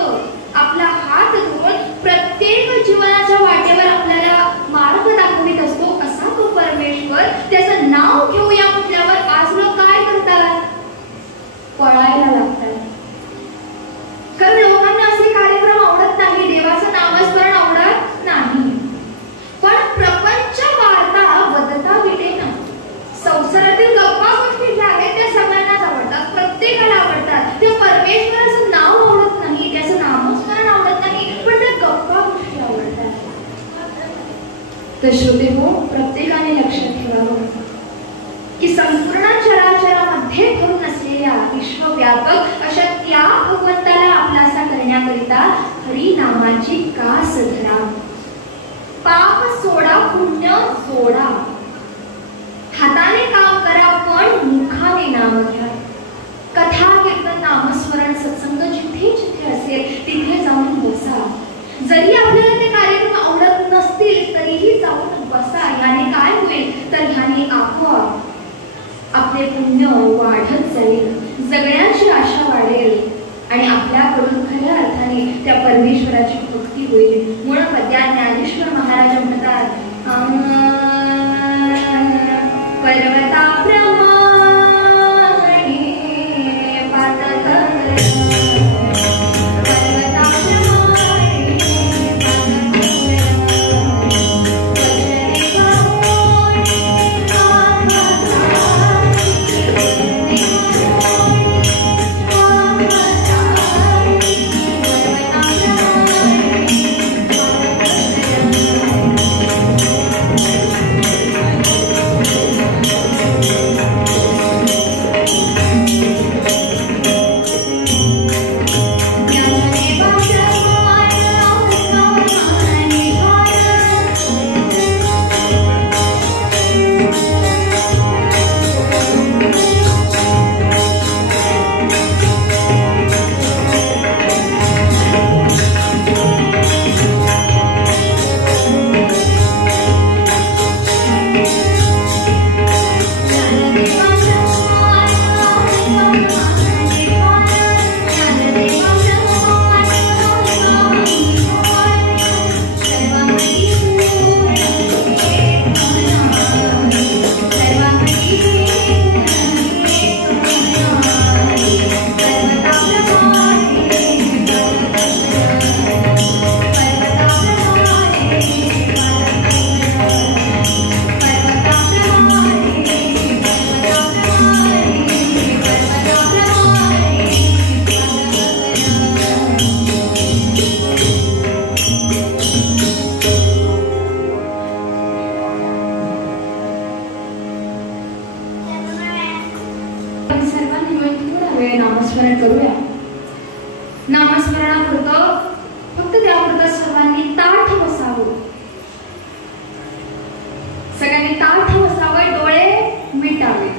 आपला हात धरून प्रत्येक जीवनाच्या वाटेवर आपल्याला मार्ग दाखवित असतो, असा तो परमेश्वर. त्याचं नाव घेऊया म्हटल्यावर आज लोक काय करतात? पळायला लागतात. कारण लोकांना असे कार्यक्रम आवडत नाही, देवाचं नामस्मरण आवडत नाही. पण प्रपंच वार्ता वदता विटेना, संसारातील गप्पा गोष्टी ज्या आहेत त्या सगळ्यांनाच आवडतात, प्रत्येकाला आवडतात. त्या परमेश्वराचं नाव आवडत नाही, त्याचं नामस्मरण आवडत नाही, पण त्या गप्पा गोष्टी आवडतात. तर श्रोतेहो, प्रत्येकाने लक्षात ठेवावं की संपूर्ण चराचरामध्ये भरून असलेल्या विश्वव्यापक अशा त्या भगवंताला आपलासा करण्याकरिता हरी नामाची कास धरा. पाप सोडा, पुण्य जोडा. हाताने काम करा पण मुखाने नाम घ्या. कथा कीर्तन नामस्मरण सत्संग जिथे जिथे असेल तिथे जाऊन बसा. जरी आपल्याला ते कार्यक्रम आवडत नसतील तरीही जाऊन बसा. याने काय होईल तर ह्याने आपोआप आपले पुण्य वाढत जाईल, जगण्याची आशा वाढेल आणि आपल्याकडून खऱ्या अर्थाने त्या परमेश्वराची भक्ती होईल. म्हणून पद्यात ज्ञानेश्वर महाराज म्हणतात, पर्वताप्रमाणे नामस्मरण करूया. नामस्मरणापुरतं फक्त त्यापुरतं सर्वांनी ताठ बसावं. सगळ्यांनी ताठ बसावं, डोळे मिटावे.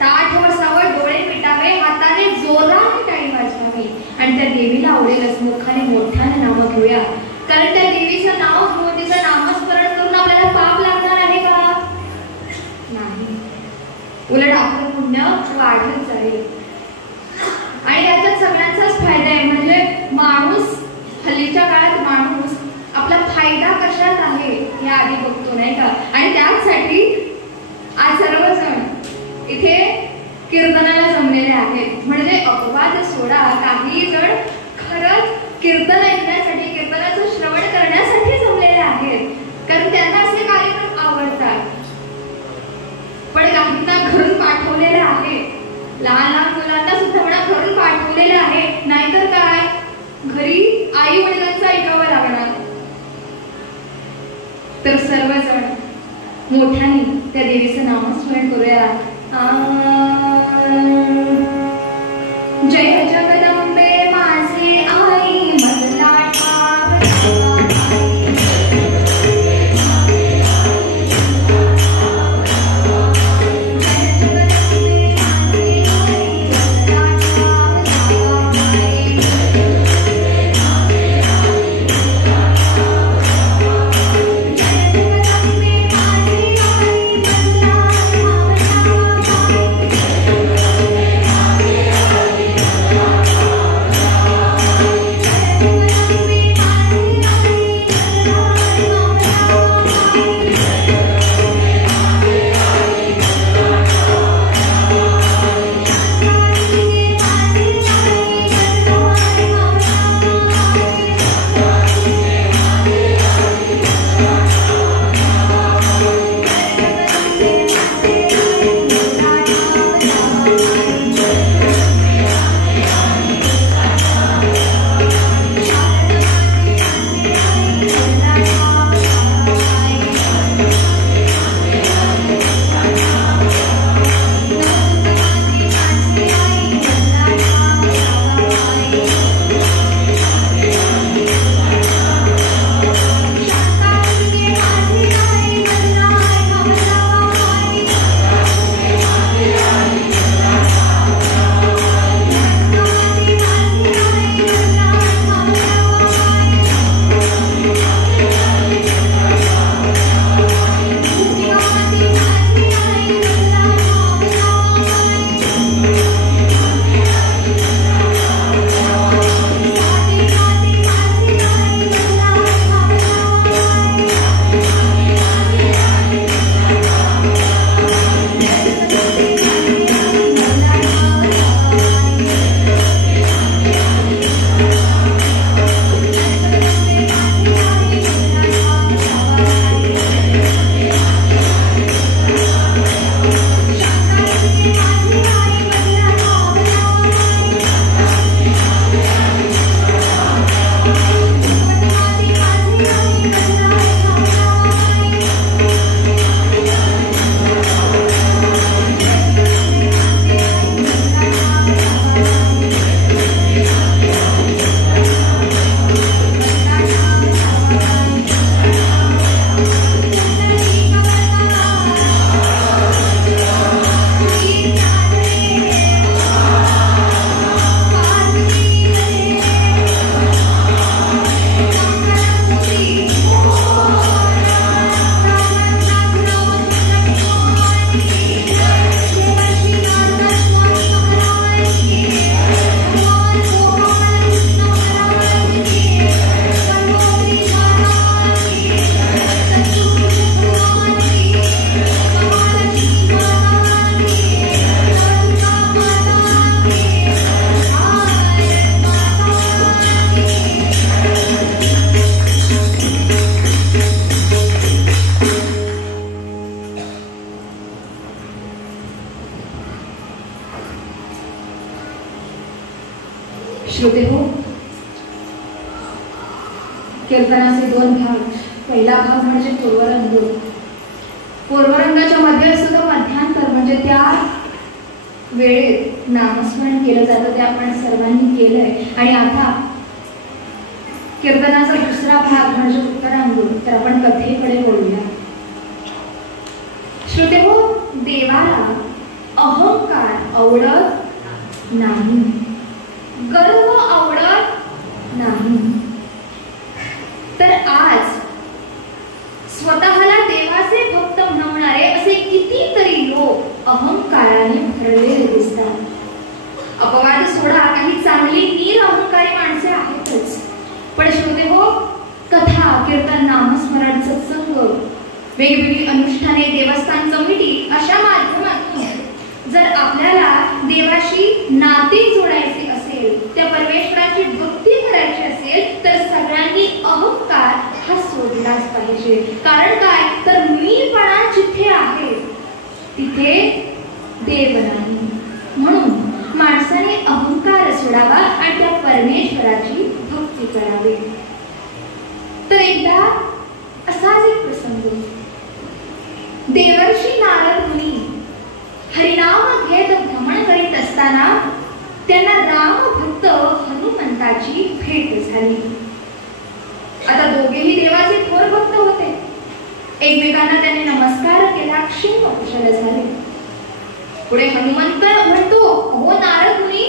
ताठ बसावं, डोळे मिटावे, हाताने जोराने टाळी वाजवावी आणि त्या देवीला आवडेल मुखाने मोठ्याने नाव घेऊया. कारण त्या देवीचं नाव घेऊन तिचं नामस्मरण करून आपल्याला पाप लागणार आहे का? नाही. उलट आपलं पुण्य वाढत जाईल आणि याच्यात सगळ्यांचाच फायदा आहे. म्हणजे माणूस हल्लीच्या काळात माणूस आपला फायदा कशात आहे हे आधी बघतो, नाही का? आणि त्यासाठी आज सर्वजण इथे कीर्तनाला जमलेले आहेत. म्हणजे अपवाद सोडा, काही जण खरंच कीर्तन ऐकण्यासाठी, कीर्तनाचं श्रवण करण्यासाठी जमलेले आहेत, कारण त्यांना असे कार्यक्रम आवडतात. पण काहींना घरून पाठवलेले आहे, लहान लहान मुलांना सुद्धा म्हणा घरून पाठवलेले आहे. नाहीतर काय, घरी आई वडिलांचं ऐकावं लागणार. तर सर्वजण मोठ्याने त्या देवीचं नामस्मरण करूया. जय जगदंबे माझे आई मधला श्रोते हो, कीर्तनाचे दोन भाग. पहिला भाग म्हणजे पूर्वरंग. पूर्वरंगाच्या मध्ये सुद्धा मध्यांतर म्हणजे त्या वेळेत नामस्मरण केलं जातं ते आपण सर्वांनी केलंय. आणि आता कीर्तनाचा दुसरा भाग म्हणजे उत्तरांगुळ. तर आपण कथेकडे बोलूया. श्रोतेहो, देवाला अहंकार आवडत नाही, गर्व आवडत नाही. तर आज स्वतःला देवाचे भक्त म्हणणारे असे कितीतरी लोक अहंकाराने भरलेले दिसतात. अपवाद सोडा, काही चांगली नीर अहंकारी माणसे आहेतच. पण श्रोतेहो, कथा, कीर्तन, नामस्मरण, सत्संग, वेगवेगळी अनुष्ठाने, देवस्थान कमिटी अशा माध्यमातून जर आपल्याला देवाशी नाते जोडायचे असेल, त्या परमेश्वराची भक्ती करायची असेल, तर सगळ्यांनी अहंकार हा सोडलाच पाहिजे. कारण काय, तर मीपणा जिथे आहे तिथे देव नाही. म्हणून माणसाने अहंकार सोडावा आणि त्या परमेश्वराची भक्ती करावी. तर एकदा असाच एक प्रसंग, देवर्षी नारद मुनी हरिनाम घेत भ्रमण करीत असताना त्यांना रामभक्त हनुमंताची भेट झाली. आता दोघेही देवाचे थोर भक्त होते. एकमेकांना त्यांनी नमस्कार केला, क्षेम कुशल झाले. पुढे हनुमंत म्हणतो, हो नारद मुनी,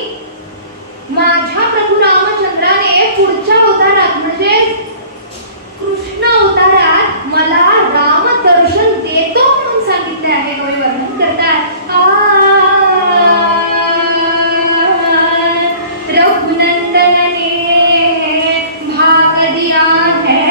माझ्या प्रभू रामचंद्राने पुढच्या अवतारात म्हणजे कृष्ण अवतारात मला राम दर्शन देतो म्हणून सांगितले आहे. कवी वर्णन करतात, रघुनंदन ने भाग दिया है,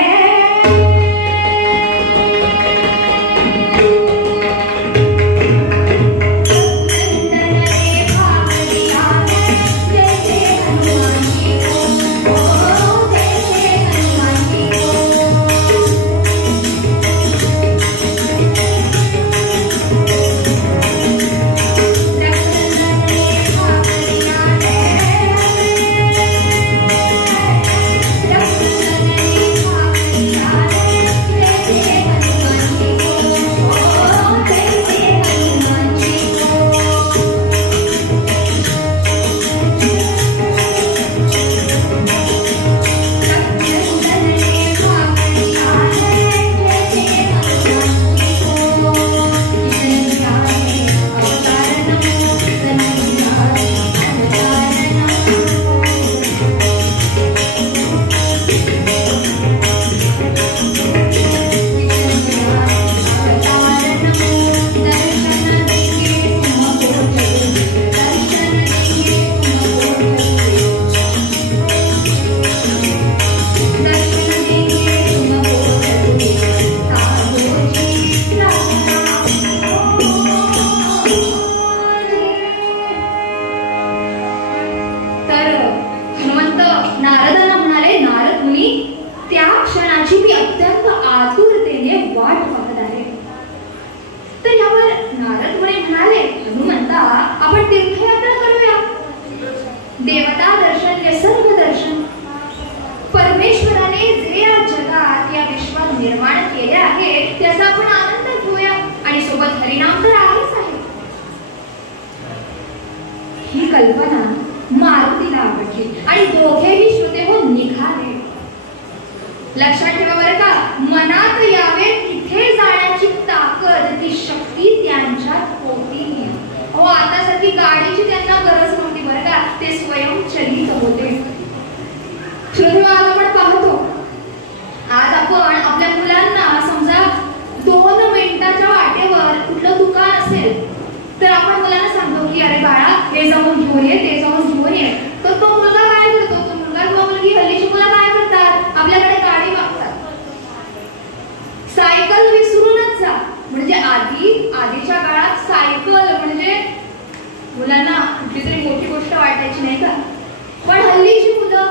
कल्पना मारुतीला आवडली आणि दोघेही श्रोतेहो निघाले. लक्षात ठेवा बरं का, मनात यावे तिथे जाण्याची ताकद, ती शक्ती त्यांच्यात होती. हो, आता सारखी गाडीची त्यांना गरज नव्हती बरं का, ते स्वयंचलित होते. श्रोतेहो, आज आपण पाहतो, आज आपण आपल्या मुलांना समजा 2 मिनिटाच्या वाटेवर कुठलं दुकान असेल तर आपण मुलांना सांगतो की अरे बाळा हे जाऊन घेऊन ये, ते जाऊन घेऊन ये. तर तो मुलगा काय करतो, तो मुलगा किंवा मुलगी, हल्लीची मुलं काय करतात, आपल्याकडे गाडी मागतात. सायकल विसरूनच जा. म्हणजे आधीच्या काळात सायकल म्हणजे मुलांना कुठली तरी मोठी गोष्ट वाटायची नाही का. पण हल्लीची मुलं,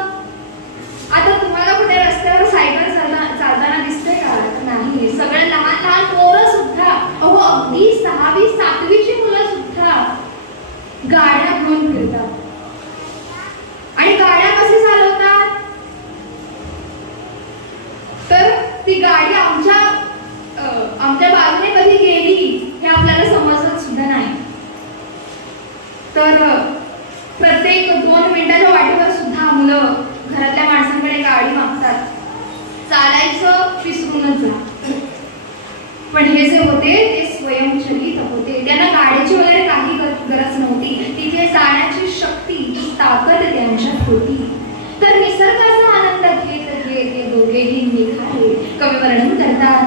आता तुम्हाला कुठे रस्त्यावर सायकल चालताना दिसते का? नाही. सगळे लहान लहान पोरं सुद्धा, अहो अगदी 6वी 7वीची मुलं सुद्धा गाड्या घेऊन फिरतात. आणि गाड्या कसे चालवतात, तर ती गाडी आमच्या बाजूने कधी गेली हे आपल्याला समजत सुद्धा नाही. पण हे जे होते ते स्वयंचलित होते. त्यांना गाडीची वगैरे काही गरज नव्हती. तिथे जाण्याची शक्ती, ताकद त्यांच्यात होती. तर निसर्गाचा आनंद घेत घेत हे दोघेही निघाले. कवी वर्णन करतात,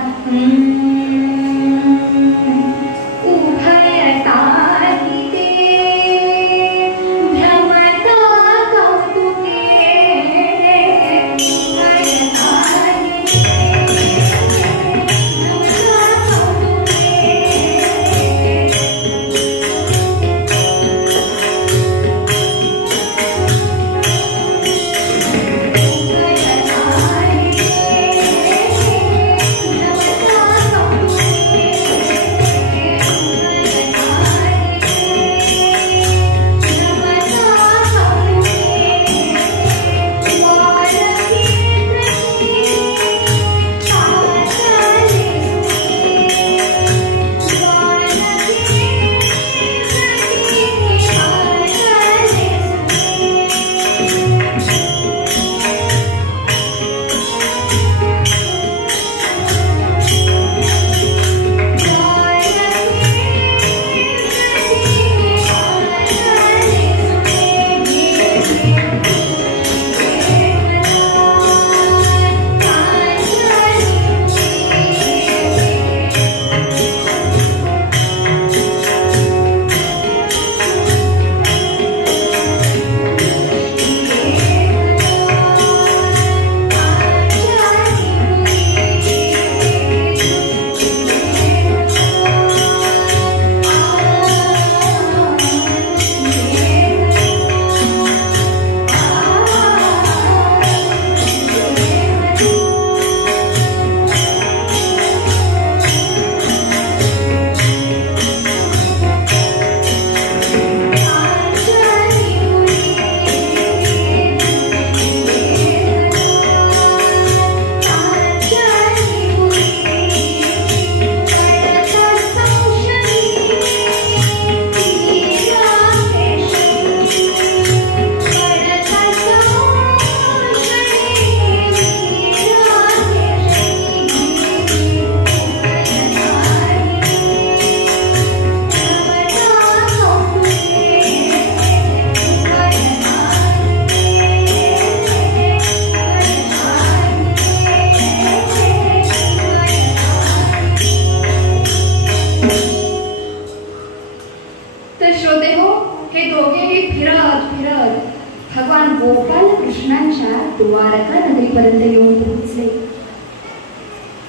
द्वारका नगरीपर्यंत येऊन पोहोचले.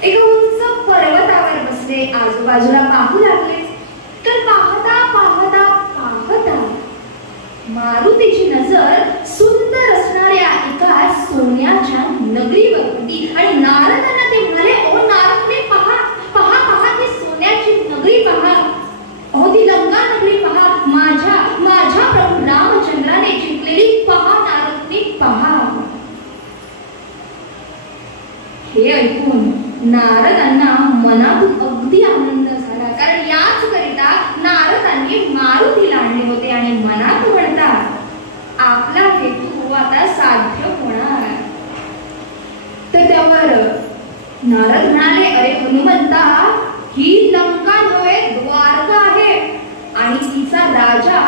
एका उंच पर्वतावर बसले. आजूबाजूला पाहू लागले. तर पाहता पाहता पाहता मारुतीची नजर सुंदर असणाऱ्या एका सोन्याच्या नगरीवर होती. आणि नारदांना ते म्हणाले, ओ नारदने, पहा पहा पहा, ती सोन्याची नगरी पहा. अहो ती लंका नगरी पहा. माझ्या प्रभू रामचंद्राने जिंकलेली पहा नारदने, पहा. हे ऐकून नारदांना मनातून अगदी आनंद झाला. कारण याच करिता नारदांनी मारुतीला आणले होते. आणि मनात म्हणतात, आपला हेतू आता साध्य होणार. तर त्यावर नारद म्हणाले, अरे हनुमंता, ही लंका नव्हे, द्वारका आहे. आणि तिचा राजा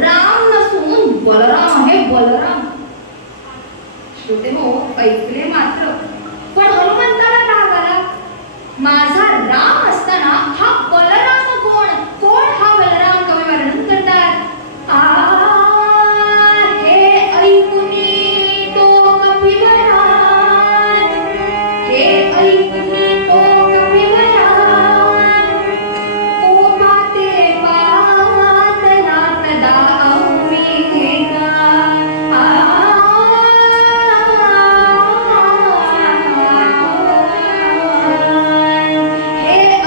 राम नसून बलराम आहे, बलराम. श्रोते हो, ऐकले मात्र, पण हनुमंताला राग आला. माझा राम असताना हा बलराम कोण? कोण हा बलराम? कवी वर्णन करतात, हे ऐकुनी तो कपिवरा, हे ऐकुनी तो कपिवरा, ओ पाते पातला तदा अम्बिका. हे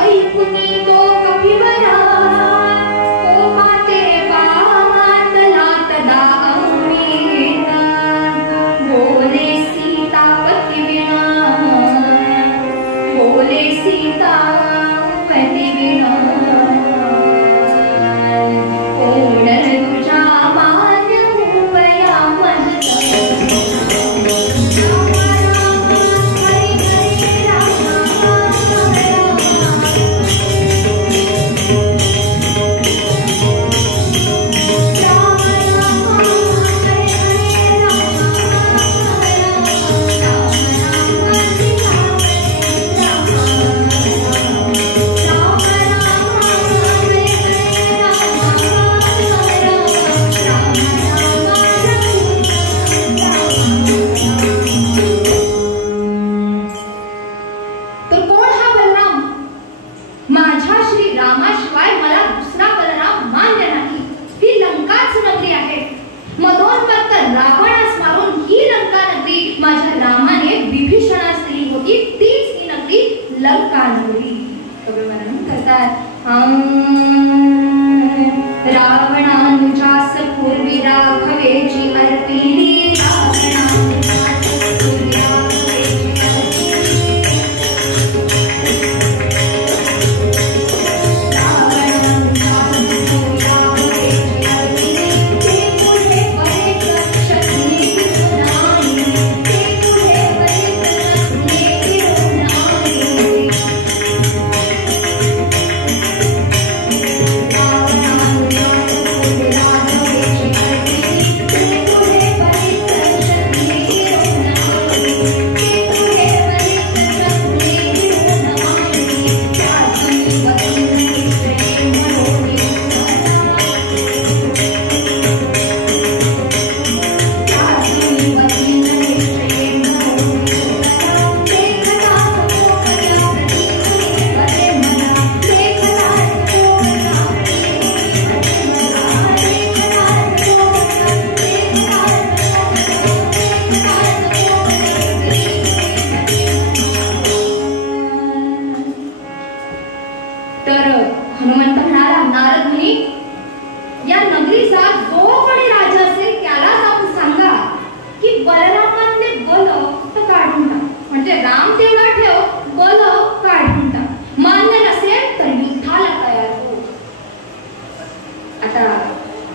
लंकानगरी. कवी वर्णन करतात, रावणानुजास पूर्वी राघवेची अर्पिली.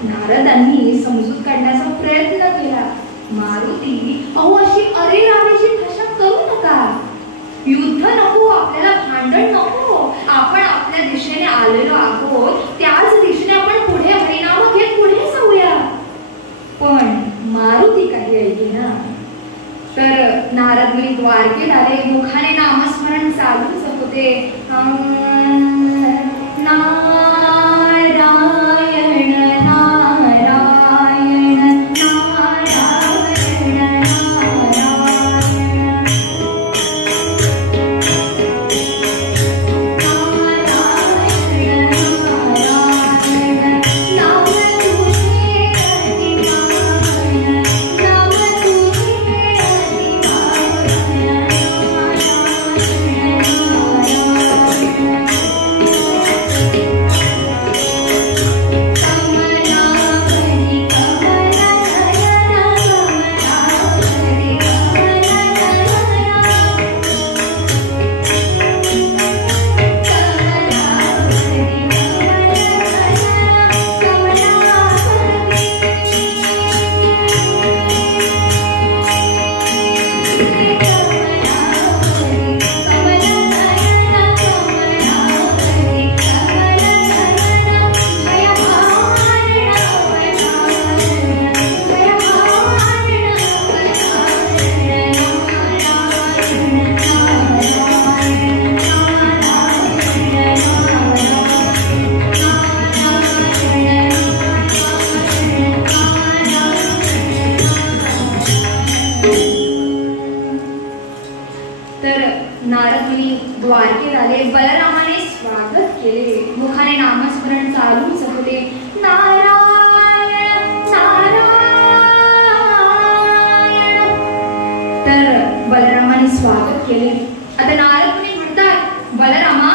नारदांनी समजूत काढण्याचा प्रयत्न केला. मारुती, अहो अशी अरेरावीची भाषा करू नका. युद्ध नको, आपल्याला भांडण नको. आपण आपल्या दिशेने आलेलो आहोत, त्याच दिशेने आपण पुढे हरिनाम घेत पुढे जाऊया. पण मारुती काही ऐकेना. तर नारद मुनी द्वारकेत आले. मुखाने नामस्मरण चालूच होते. द्वारकेत आले. बलरामाने स्वागत केले. मुखाने नामस्मरण चालूच होते. नारायण नारायण. तर बलरामाने स्वागत केले. आता नारद मुनी म्हणतात, बलरामा,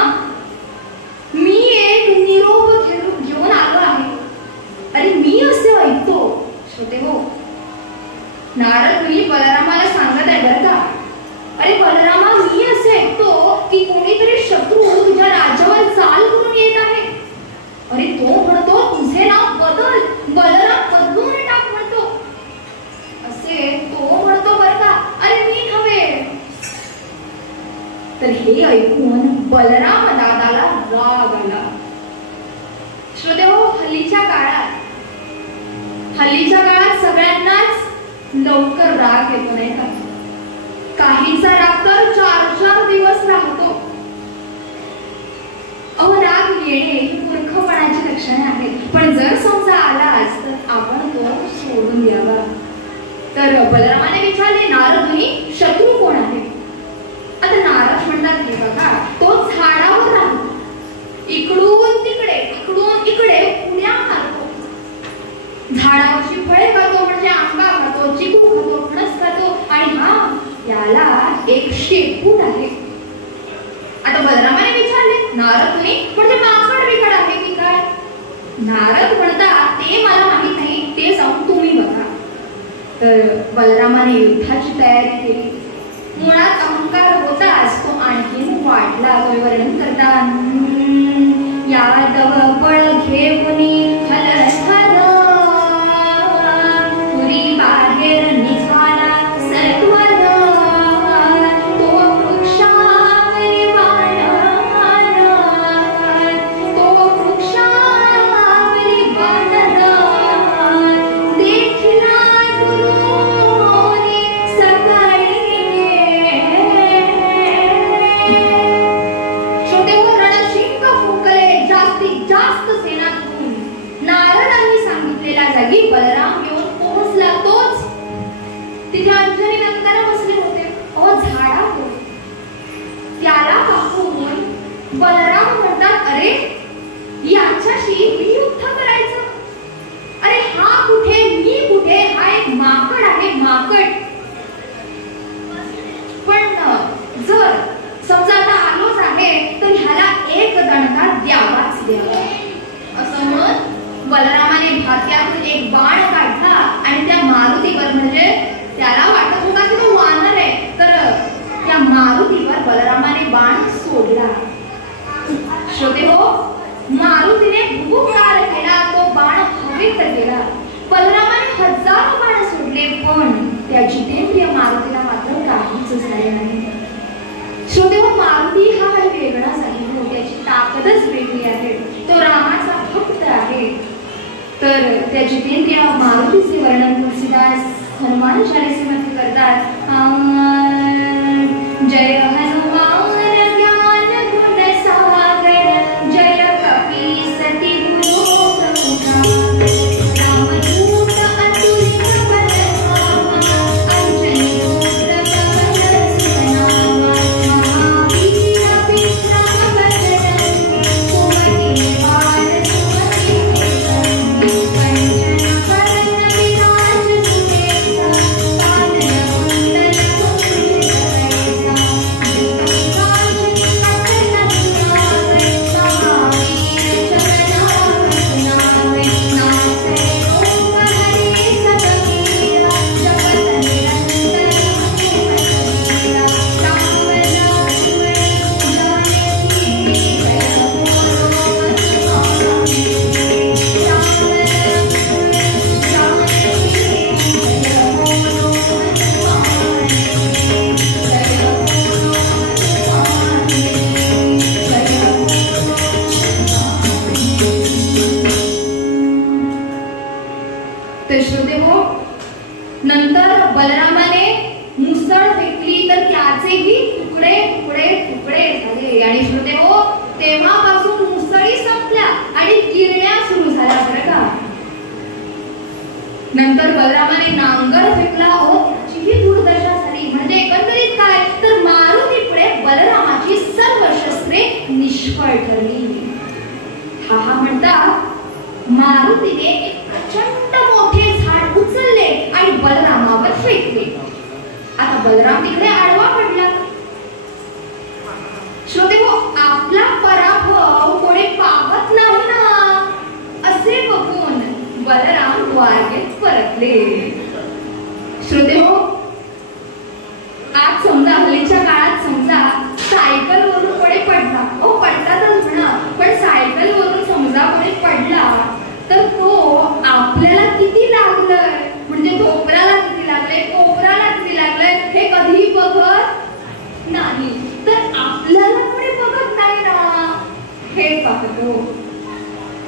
मी एक निरोप घेऊन आलो आहे. अरे मी असे ऐकतो. श्रोते हो, नारद मुनी बलरामाला सांगत आहे बरं का, अरे बलरामा, मी असे ऐकतो की कोणीतरी शत्रू तुझ्या राज्यावर चाल करून येत आहे. अरे तो म्हणतो तुझे नाव बदल, बलराम बदलून टाक म्हणतो. असे तो म्हणतो बरं का. अरे मी नव्हे. तर हे ऐकून बलराम दादाला राग आला. श्रोतेहो, हल्लीच्या काळात सगळ्यांनाच लवकर राग येतो नाही का. काहींचा राग तर 4-4 दिवस राहतो. अहो, राग येणे ही मूर्खपणाची लक्षणे आहेत. पण जर समजा आलाच तर आपण तो सोडून द्यावा. तर बलरामाने विचारले, नारद मुनी, शत्रू कोण आहे? आता नारद म्हणतात, हे बघा, तो झाडावर राहतो. इकडून तिकडे इकडे उड्या मारतो. झाडावरची फळे खातो, म्हणजे आंबा खातो, चिकू खातो, फणस खातो. आणि हा, याला एक शेपूट आहे. आता नारद मुनी म्हणजे माकड बिकड आहे की काय? नारद म्हणतात ते मला माहित नाही, ते जाऊन तुम्ही बघा. तर बलरामाने युद्धाची तयारी केली. मुळात अहंकार होताच, तो आणखीन वाढला. तो वर्णन करतात, यादव बळ घेऊनी हलहल पुरी बाहेर निघाला सर्वर. तो वृक्षावरी बाणला, तो वृक्षावरी बाणला, देखला गुरुनी सकाळी. छोटे रणशिंग फुंकले, जास्तीत जास्त सेना घेऊन नारदांनी सांगितलेल्या जागी बलराम येऊन पोहोचला. तोच तिथे अंजनी नंदन बसले होते. झाडावर त्याला पाहून बलराम म्हणतात, अरे याच्याशी मी युद्ध करायचं? अरे हा कुठे मी कुठे? हा एक माकड आहे, माकड. पण जर समजा आता आलोच आहे तर ह्याला एक दणका द्यावाच द्यावा. असं म्हणून बलरामाने भात्यातून एक बाण काढला आणि त्या मारुतीवर, म्हणजे त्याला वाटत होता की तो वानर आहे, तर त्या मारुतीवर बलरामाने बाण सोडला. श्रोते हो, मारुतीने भूकार केला, तो बाण हवेत गेला. बलरामाने हजारो बाण सोडले, पण त्या जितेंद्रिय मारुतीला मात्र काहीच झाले नाही. श्रोते हो, मारुती हा काही वेगळाच आहे, त्याची ताकदच वेगळी आहे. तो रामाचा भक्त आहे. तर त्या जितेंद्रिय मारुतीचे वर्णन तुलसीदास हनुमान चालीसेमध्ये करतात. जय हनुमान ज्ञान गुण सागर, जय कपी सती गुरु प्रभुराम, रामदूत अतुलित बलधामा, अंजनी पुत्र पवन सुतनामा, महावीर विक्रम बजरंगी, सुमति निवार सुमति निधन, कंचन वरण विराज सुबेसा, कानन कुंडल कुंडल कैसा, जगन्नाथ अतल गुणावे, महावीर जगन्नाथ नावे, नाचे रूप हरे सब मीरा, जगत निरंतर हनुमत वीरा, राम लक्ष्मण जानकी जय बोलो हनुमान जी, राम लक्ष्मण जानकी जय बोलो हनुमान जी, जय बोलो हनुमान जी, जय तर श्रोते हो, नंतर बलरामाने मुसळ फेकली तर त्याचेही तुकडे तुकडे तुकडे झाले. आणि श्रोते हो, तेव्हापासून मुसळी संपल्या आणि गिरण्या सुरू झाल्या बरं का. नंतर बलरामाने नांगर फेकला, त्याचीही दुर्दशा झाली. म्हणजे एकंदरीत काय, तर मारुतीपुढे बलरामाची सर्व शस्त्रे निष्फळ ठरली. हा म्हणतात, मारुतीने एक प्रचंड मोठे झाड उचलले आणि बलरामावर फेकले. आता बलराम तिकडे आडवा पडला. श्रोते हो, आपला पराभव कोणी पाहत नाही ना, असे बघून बलराम द्वारकेत परतले. श्रोते हो, आज समजा हल्लीच्या काळात समजा सायकल वरून कोणी पडला, पडतातच म्हणा, पण सायकल वरून समजा कोणी पडला तर तो आपल्याला किती लागलंय, म्हणजे ढोपराला किती लागलंय, कोपराला किती लागलंय हे कधीही बघत नाही. तर आपल्याला कोणी बघत नाही ना, हे पाहतो.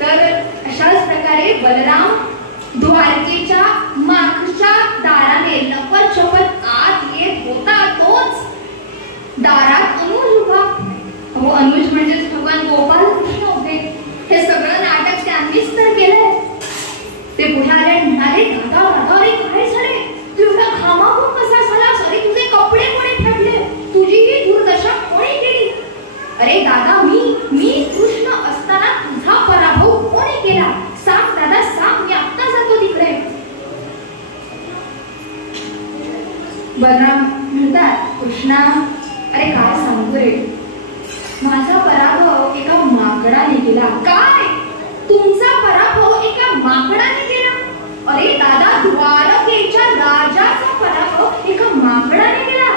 तर अशाच प्रकारे बलराम द्वारकेच्या मागच्या दाराने लपत छपत आत येत होता. तोच दारात अनुज उभा. अनुज म्हणजेच भगवान गोपाल कृष्ण होते. हे सगळं नाटक त्यांनीच तर केलंय. ते पुढे आले, म्हणाले, दादा दादा, अरे काय झाले, तू एवढा घामाघूम कसा झालास? अरे तुझे कपडे कोणी फाडले? तुझी ही दुर्दशा कोणी केली? अरे दादा, मी कृष्ण असताना तुझा पराभव कोणी केला? सांग दादा, सांग, मी आत्ता जातो तिकडे. बलराम म्हणतात, कृष्णा, अरे काय सांगू रे, माझा पराभव एका बोलला, काय तुमचा पराभव एका माकडाने केला? अरे दादा, द्वारकेच्या राजाचा पराभव एका माकडाने केला?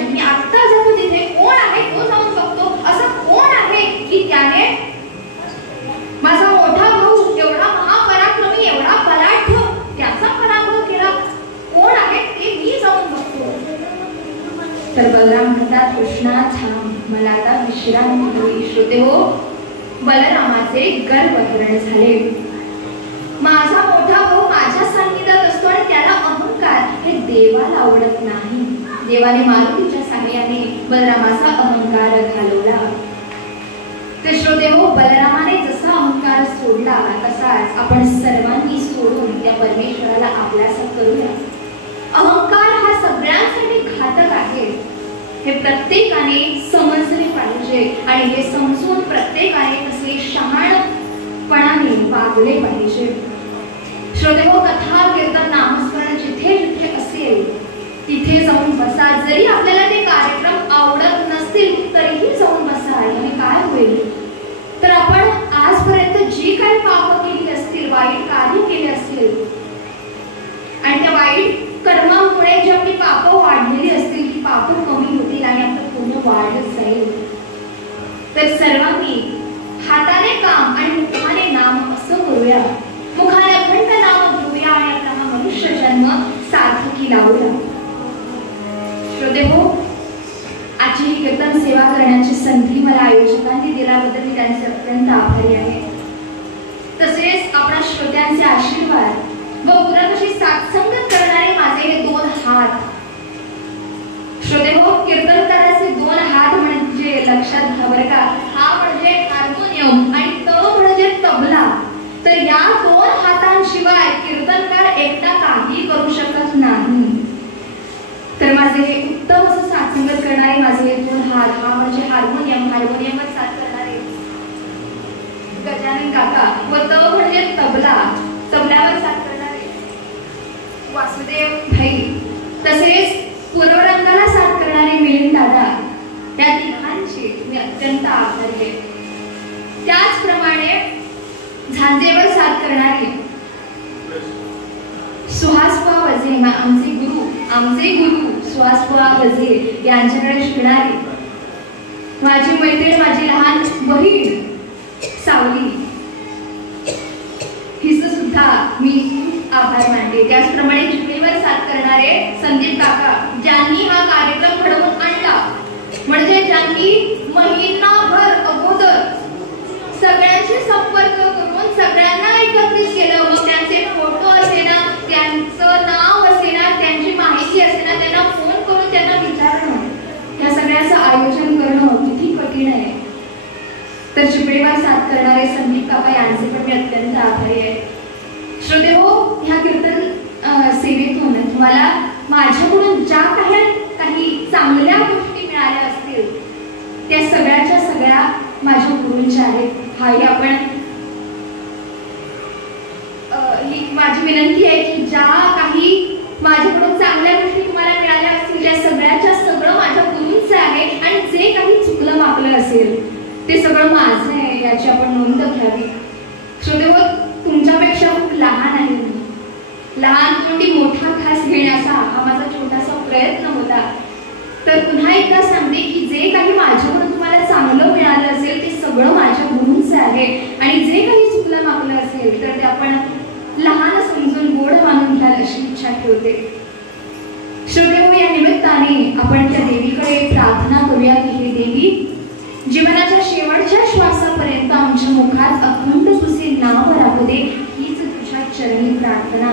मी आत्ता जातो तिथे, कोण आहे तो जाऊन बघतो. असं कोण आहे की त्याने माझा मोठा भाऊ एवढा महापराक्रमी, एवढा बलाढ्य, त्याचा पराभव केला? कोण आहे ते मी जाऊन बघतो. तर बलराम म्हणतात, कृष्णा थांब, मला आता विश्रांती होईल. श्रोते हो, बलरामाचे गर्भहरण झाले. माझा मोठा भाऊ माझ्या सान्निध्यात असतो आणि त्याला अहंकार हे देवाला आवडत नाही. देवाने मारुतीच्या साह्याने बलरामाचा अहंकार घालवला. तर श्रोते हो, बलरामाने जसा अहंकार सोडला तसाच आपण सर्वांनी सोडून त्या परमेश्वराला आपल्यासा करूया. अहंकार हा सगळ्यांसाठी घातक आहे हे प्रत्येकाने समजले पाहिजे आणि हे समजून प्रत्येकाने तसे शहाणपणाने वागले पाहिजे. श्रोते हो, कथा कीर्तन नामस्मरण जिथे जिथे असेल तिथे जाऊन बसा. जरी आपल्याला ते कार्यक्रम आवडत नसतील तरीही जाऊन बसा. याने काय होईल तर आपण आजपर्यंत जी काही पाप केली असतील, वाईट कार्य केले असतील आणि त्या वाईट कर्मामुळे जी आपली पाप वाढलेली असतील ती पाप कमी होतील आणि आपलं पुण्य वाढत जाईल. तर सर्वांनी हाताने काम आणि मुखाने नाम असं करूया. मुखाने अखंड नाम घेऊया आणि आपला हा मनुष्य जन्म सार्थकी लावूया. श्रोते हो, आजची ही कीर्तन सेवा करण्याची संधी मला आयोजकांनी दिल्याबद्दल मी त्यांचे अत्यंत आभारी आहे. तसेच आपल्या श्रोत्यांचे आशीर्वाद व पुरातशी सात्संगत करणारे माझे हे दोन हात. श्रोते हो, कीर्तनकाराचे दोन हात म्हणजे लक्षात घ्या बरं का, हा म्हणजे हार्मोनियम आणि त म्हणजे तबला. तर या दोन हातांशिवाय कीर्तनकार एकटा काही करू शकत नाही. तर माझे उत्तम असं सात्संगत करणारे माझे दोन हात, हा म्हणजे हार्मोनियमवर साथ करणारे गजानन काका व त म्हणजे तबला, तबल्यावर साथ करणारे वासुदेव भाई, तसेच पूर्वरंगाला साथ करणारे मिलिंद दादा. या तिघांचे मी अत्यंत आभारी आहे. त्याचप्रमाणे झांजेवर साथ करणारे सुहासबा वझे, आमचे गुरु सुहासबा वझे यांच्याकडे शिकणारी माझी मैत्रीण, माझी लहान बहीण सावली, हिचं सुद्धा मी आभार मानते. त्याचप्रमाणे चिपळीवर साथ करणारे संदीप काका, ज्यांनी हा कार्यक्रम घडवून आणला, म्हणजे ज्यांनी महिनाभर अगोदर सगळ्यांशी संपर्क करून सगळ्यांना एकत्रित केलं. मग त्यांचे फोटो असेना, त्यांचं नाव असेना, त्यांची माहिती असेना, त्यांना फोन करून त्यांना विचारणं, या सगळ्याचं आयोजन करणं किती कठीण आहे. तर चिपळीवर साथ करणारे संदीप काका यांचे पण मी अत्यंत आभारी आहे. श्रोते हो, ह्या कीर्तन सेवेतून तुम्हाला माझ्याकडून ज्या काही चांगल्या गोष्टी मिळाल्या असतील त्या सगळ्याच्या सगळ्या माझ्या गुरूंच्या आहेत. हाही आपण ही माझी विनंती आहे की ज्या काही माझ्याकडून चांगल्या गोष्टी तुम्हाला मिळाल्या असतील त्या सगळ्याच्या सगळं माझ्या गुरूंचं आहे आणि जे काही चुकलं मागलं असेल ते सगळं माझं आहे याची आपण नोंद घ्यावी. श्रोतेहो, तुमच्यापेक्षा खूप लहान आहे मी. लहान तोंडी मोठा घास घेण्याचा हा माझा छोटासा प्रयत्न होता. तर पुन्हा एकदा सांगते की जे काही माझ्याकडून तुम्हाला चांगलं मिळालं असेल ते सगळं माझ्या गुरूंचं आहे आणि जे काही चुकलं मागलं असेल तर ते आपण लहान समजून गोड मानून घ्याल अशी इच्छा ठेवते. श्रोतेहो, या निमित्ताने आपण त्या देवीकडे प्रार्थना करूया की हे देवी, जीवनाच्या शेवटच्या श्वासापर्यंत आमच्या मुखात अखंड तुझे नाव राहू दे, हीच तुझ्या चरणी प्रार्थना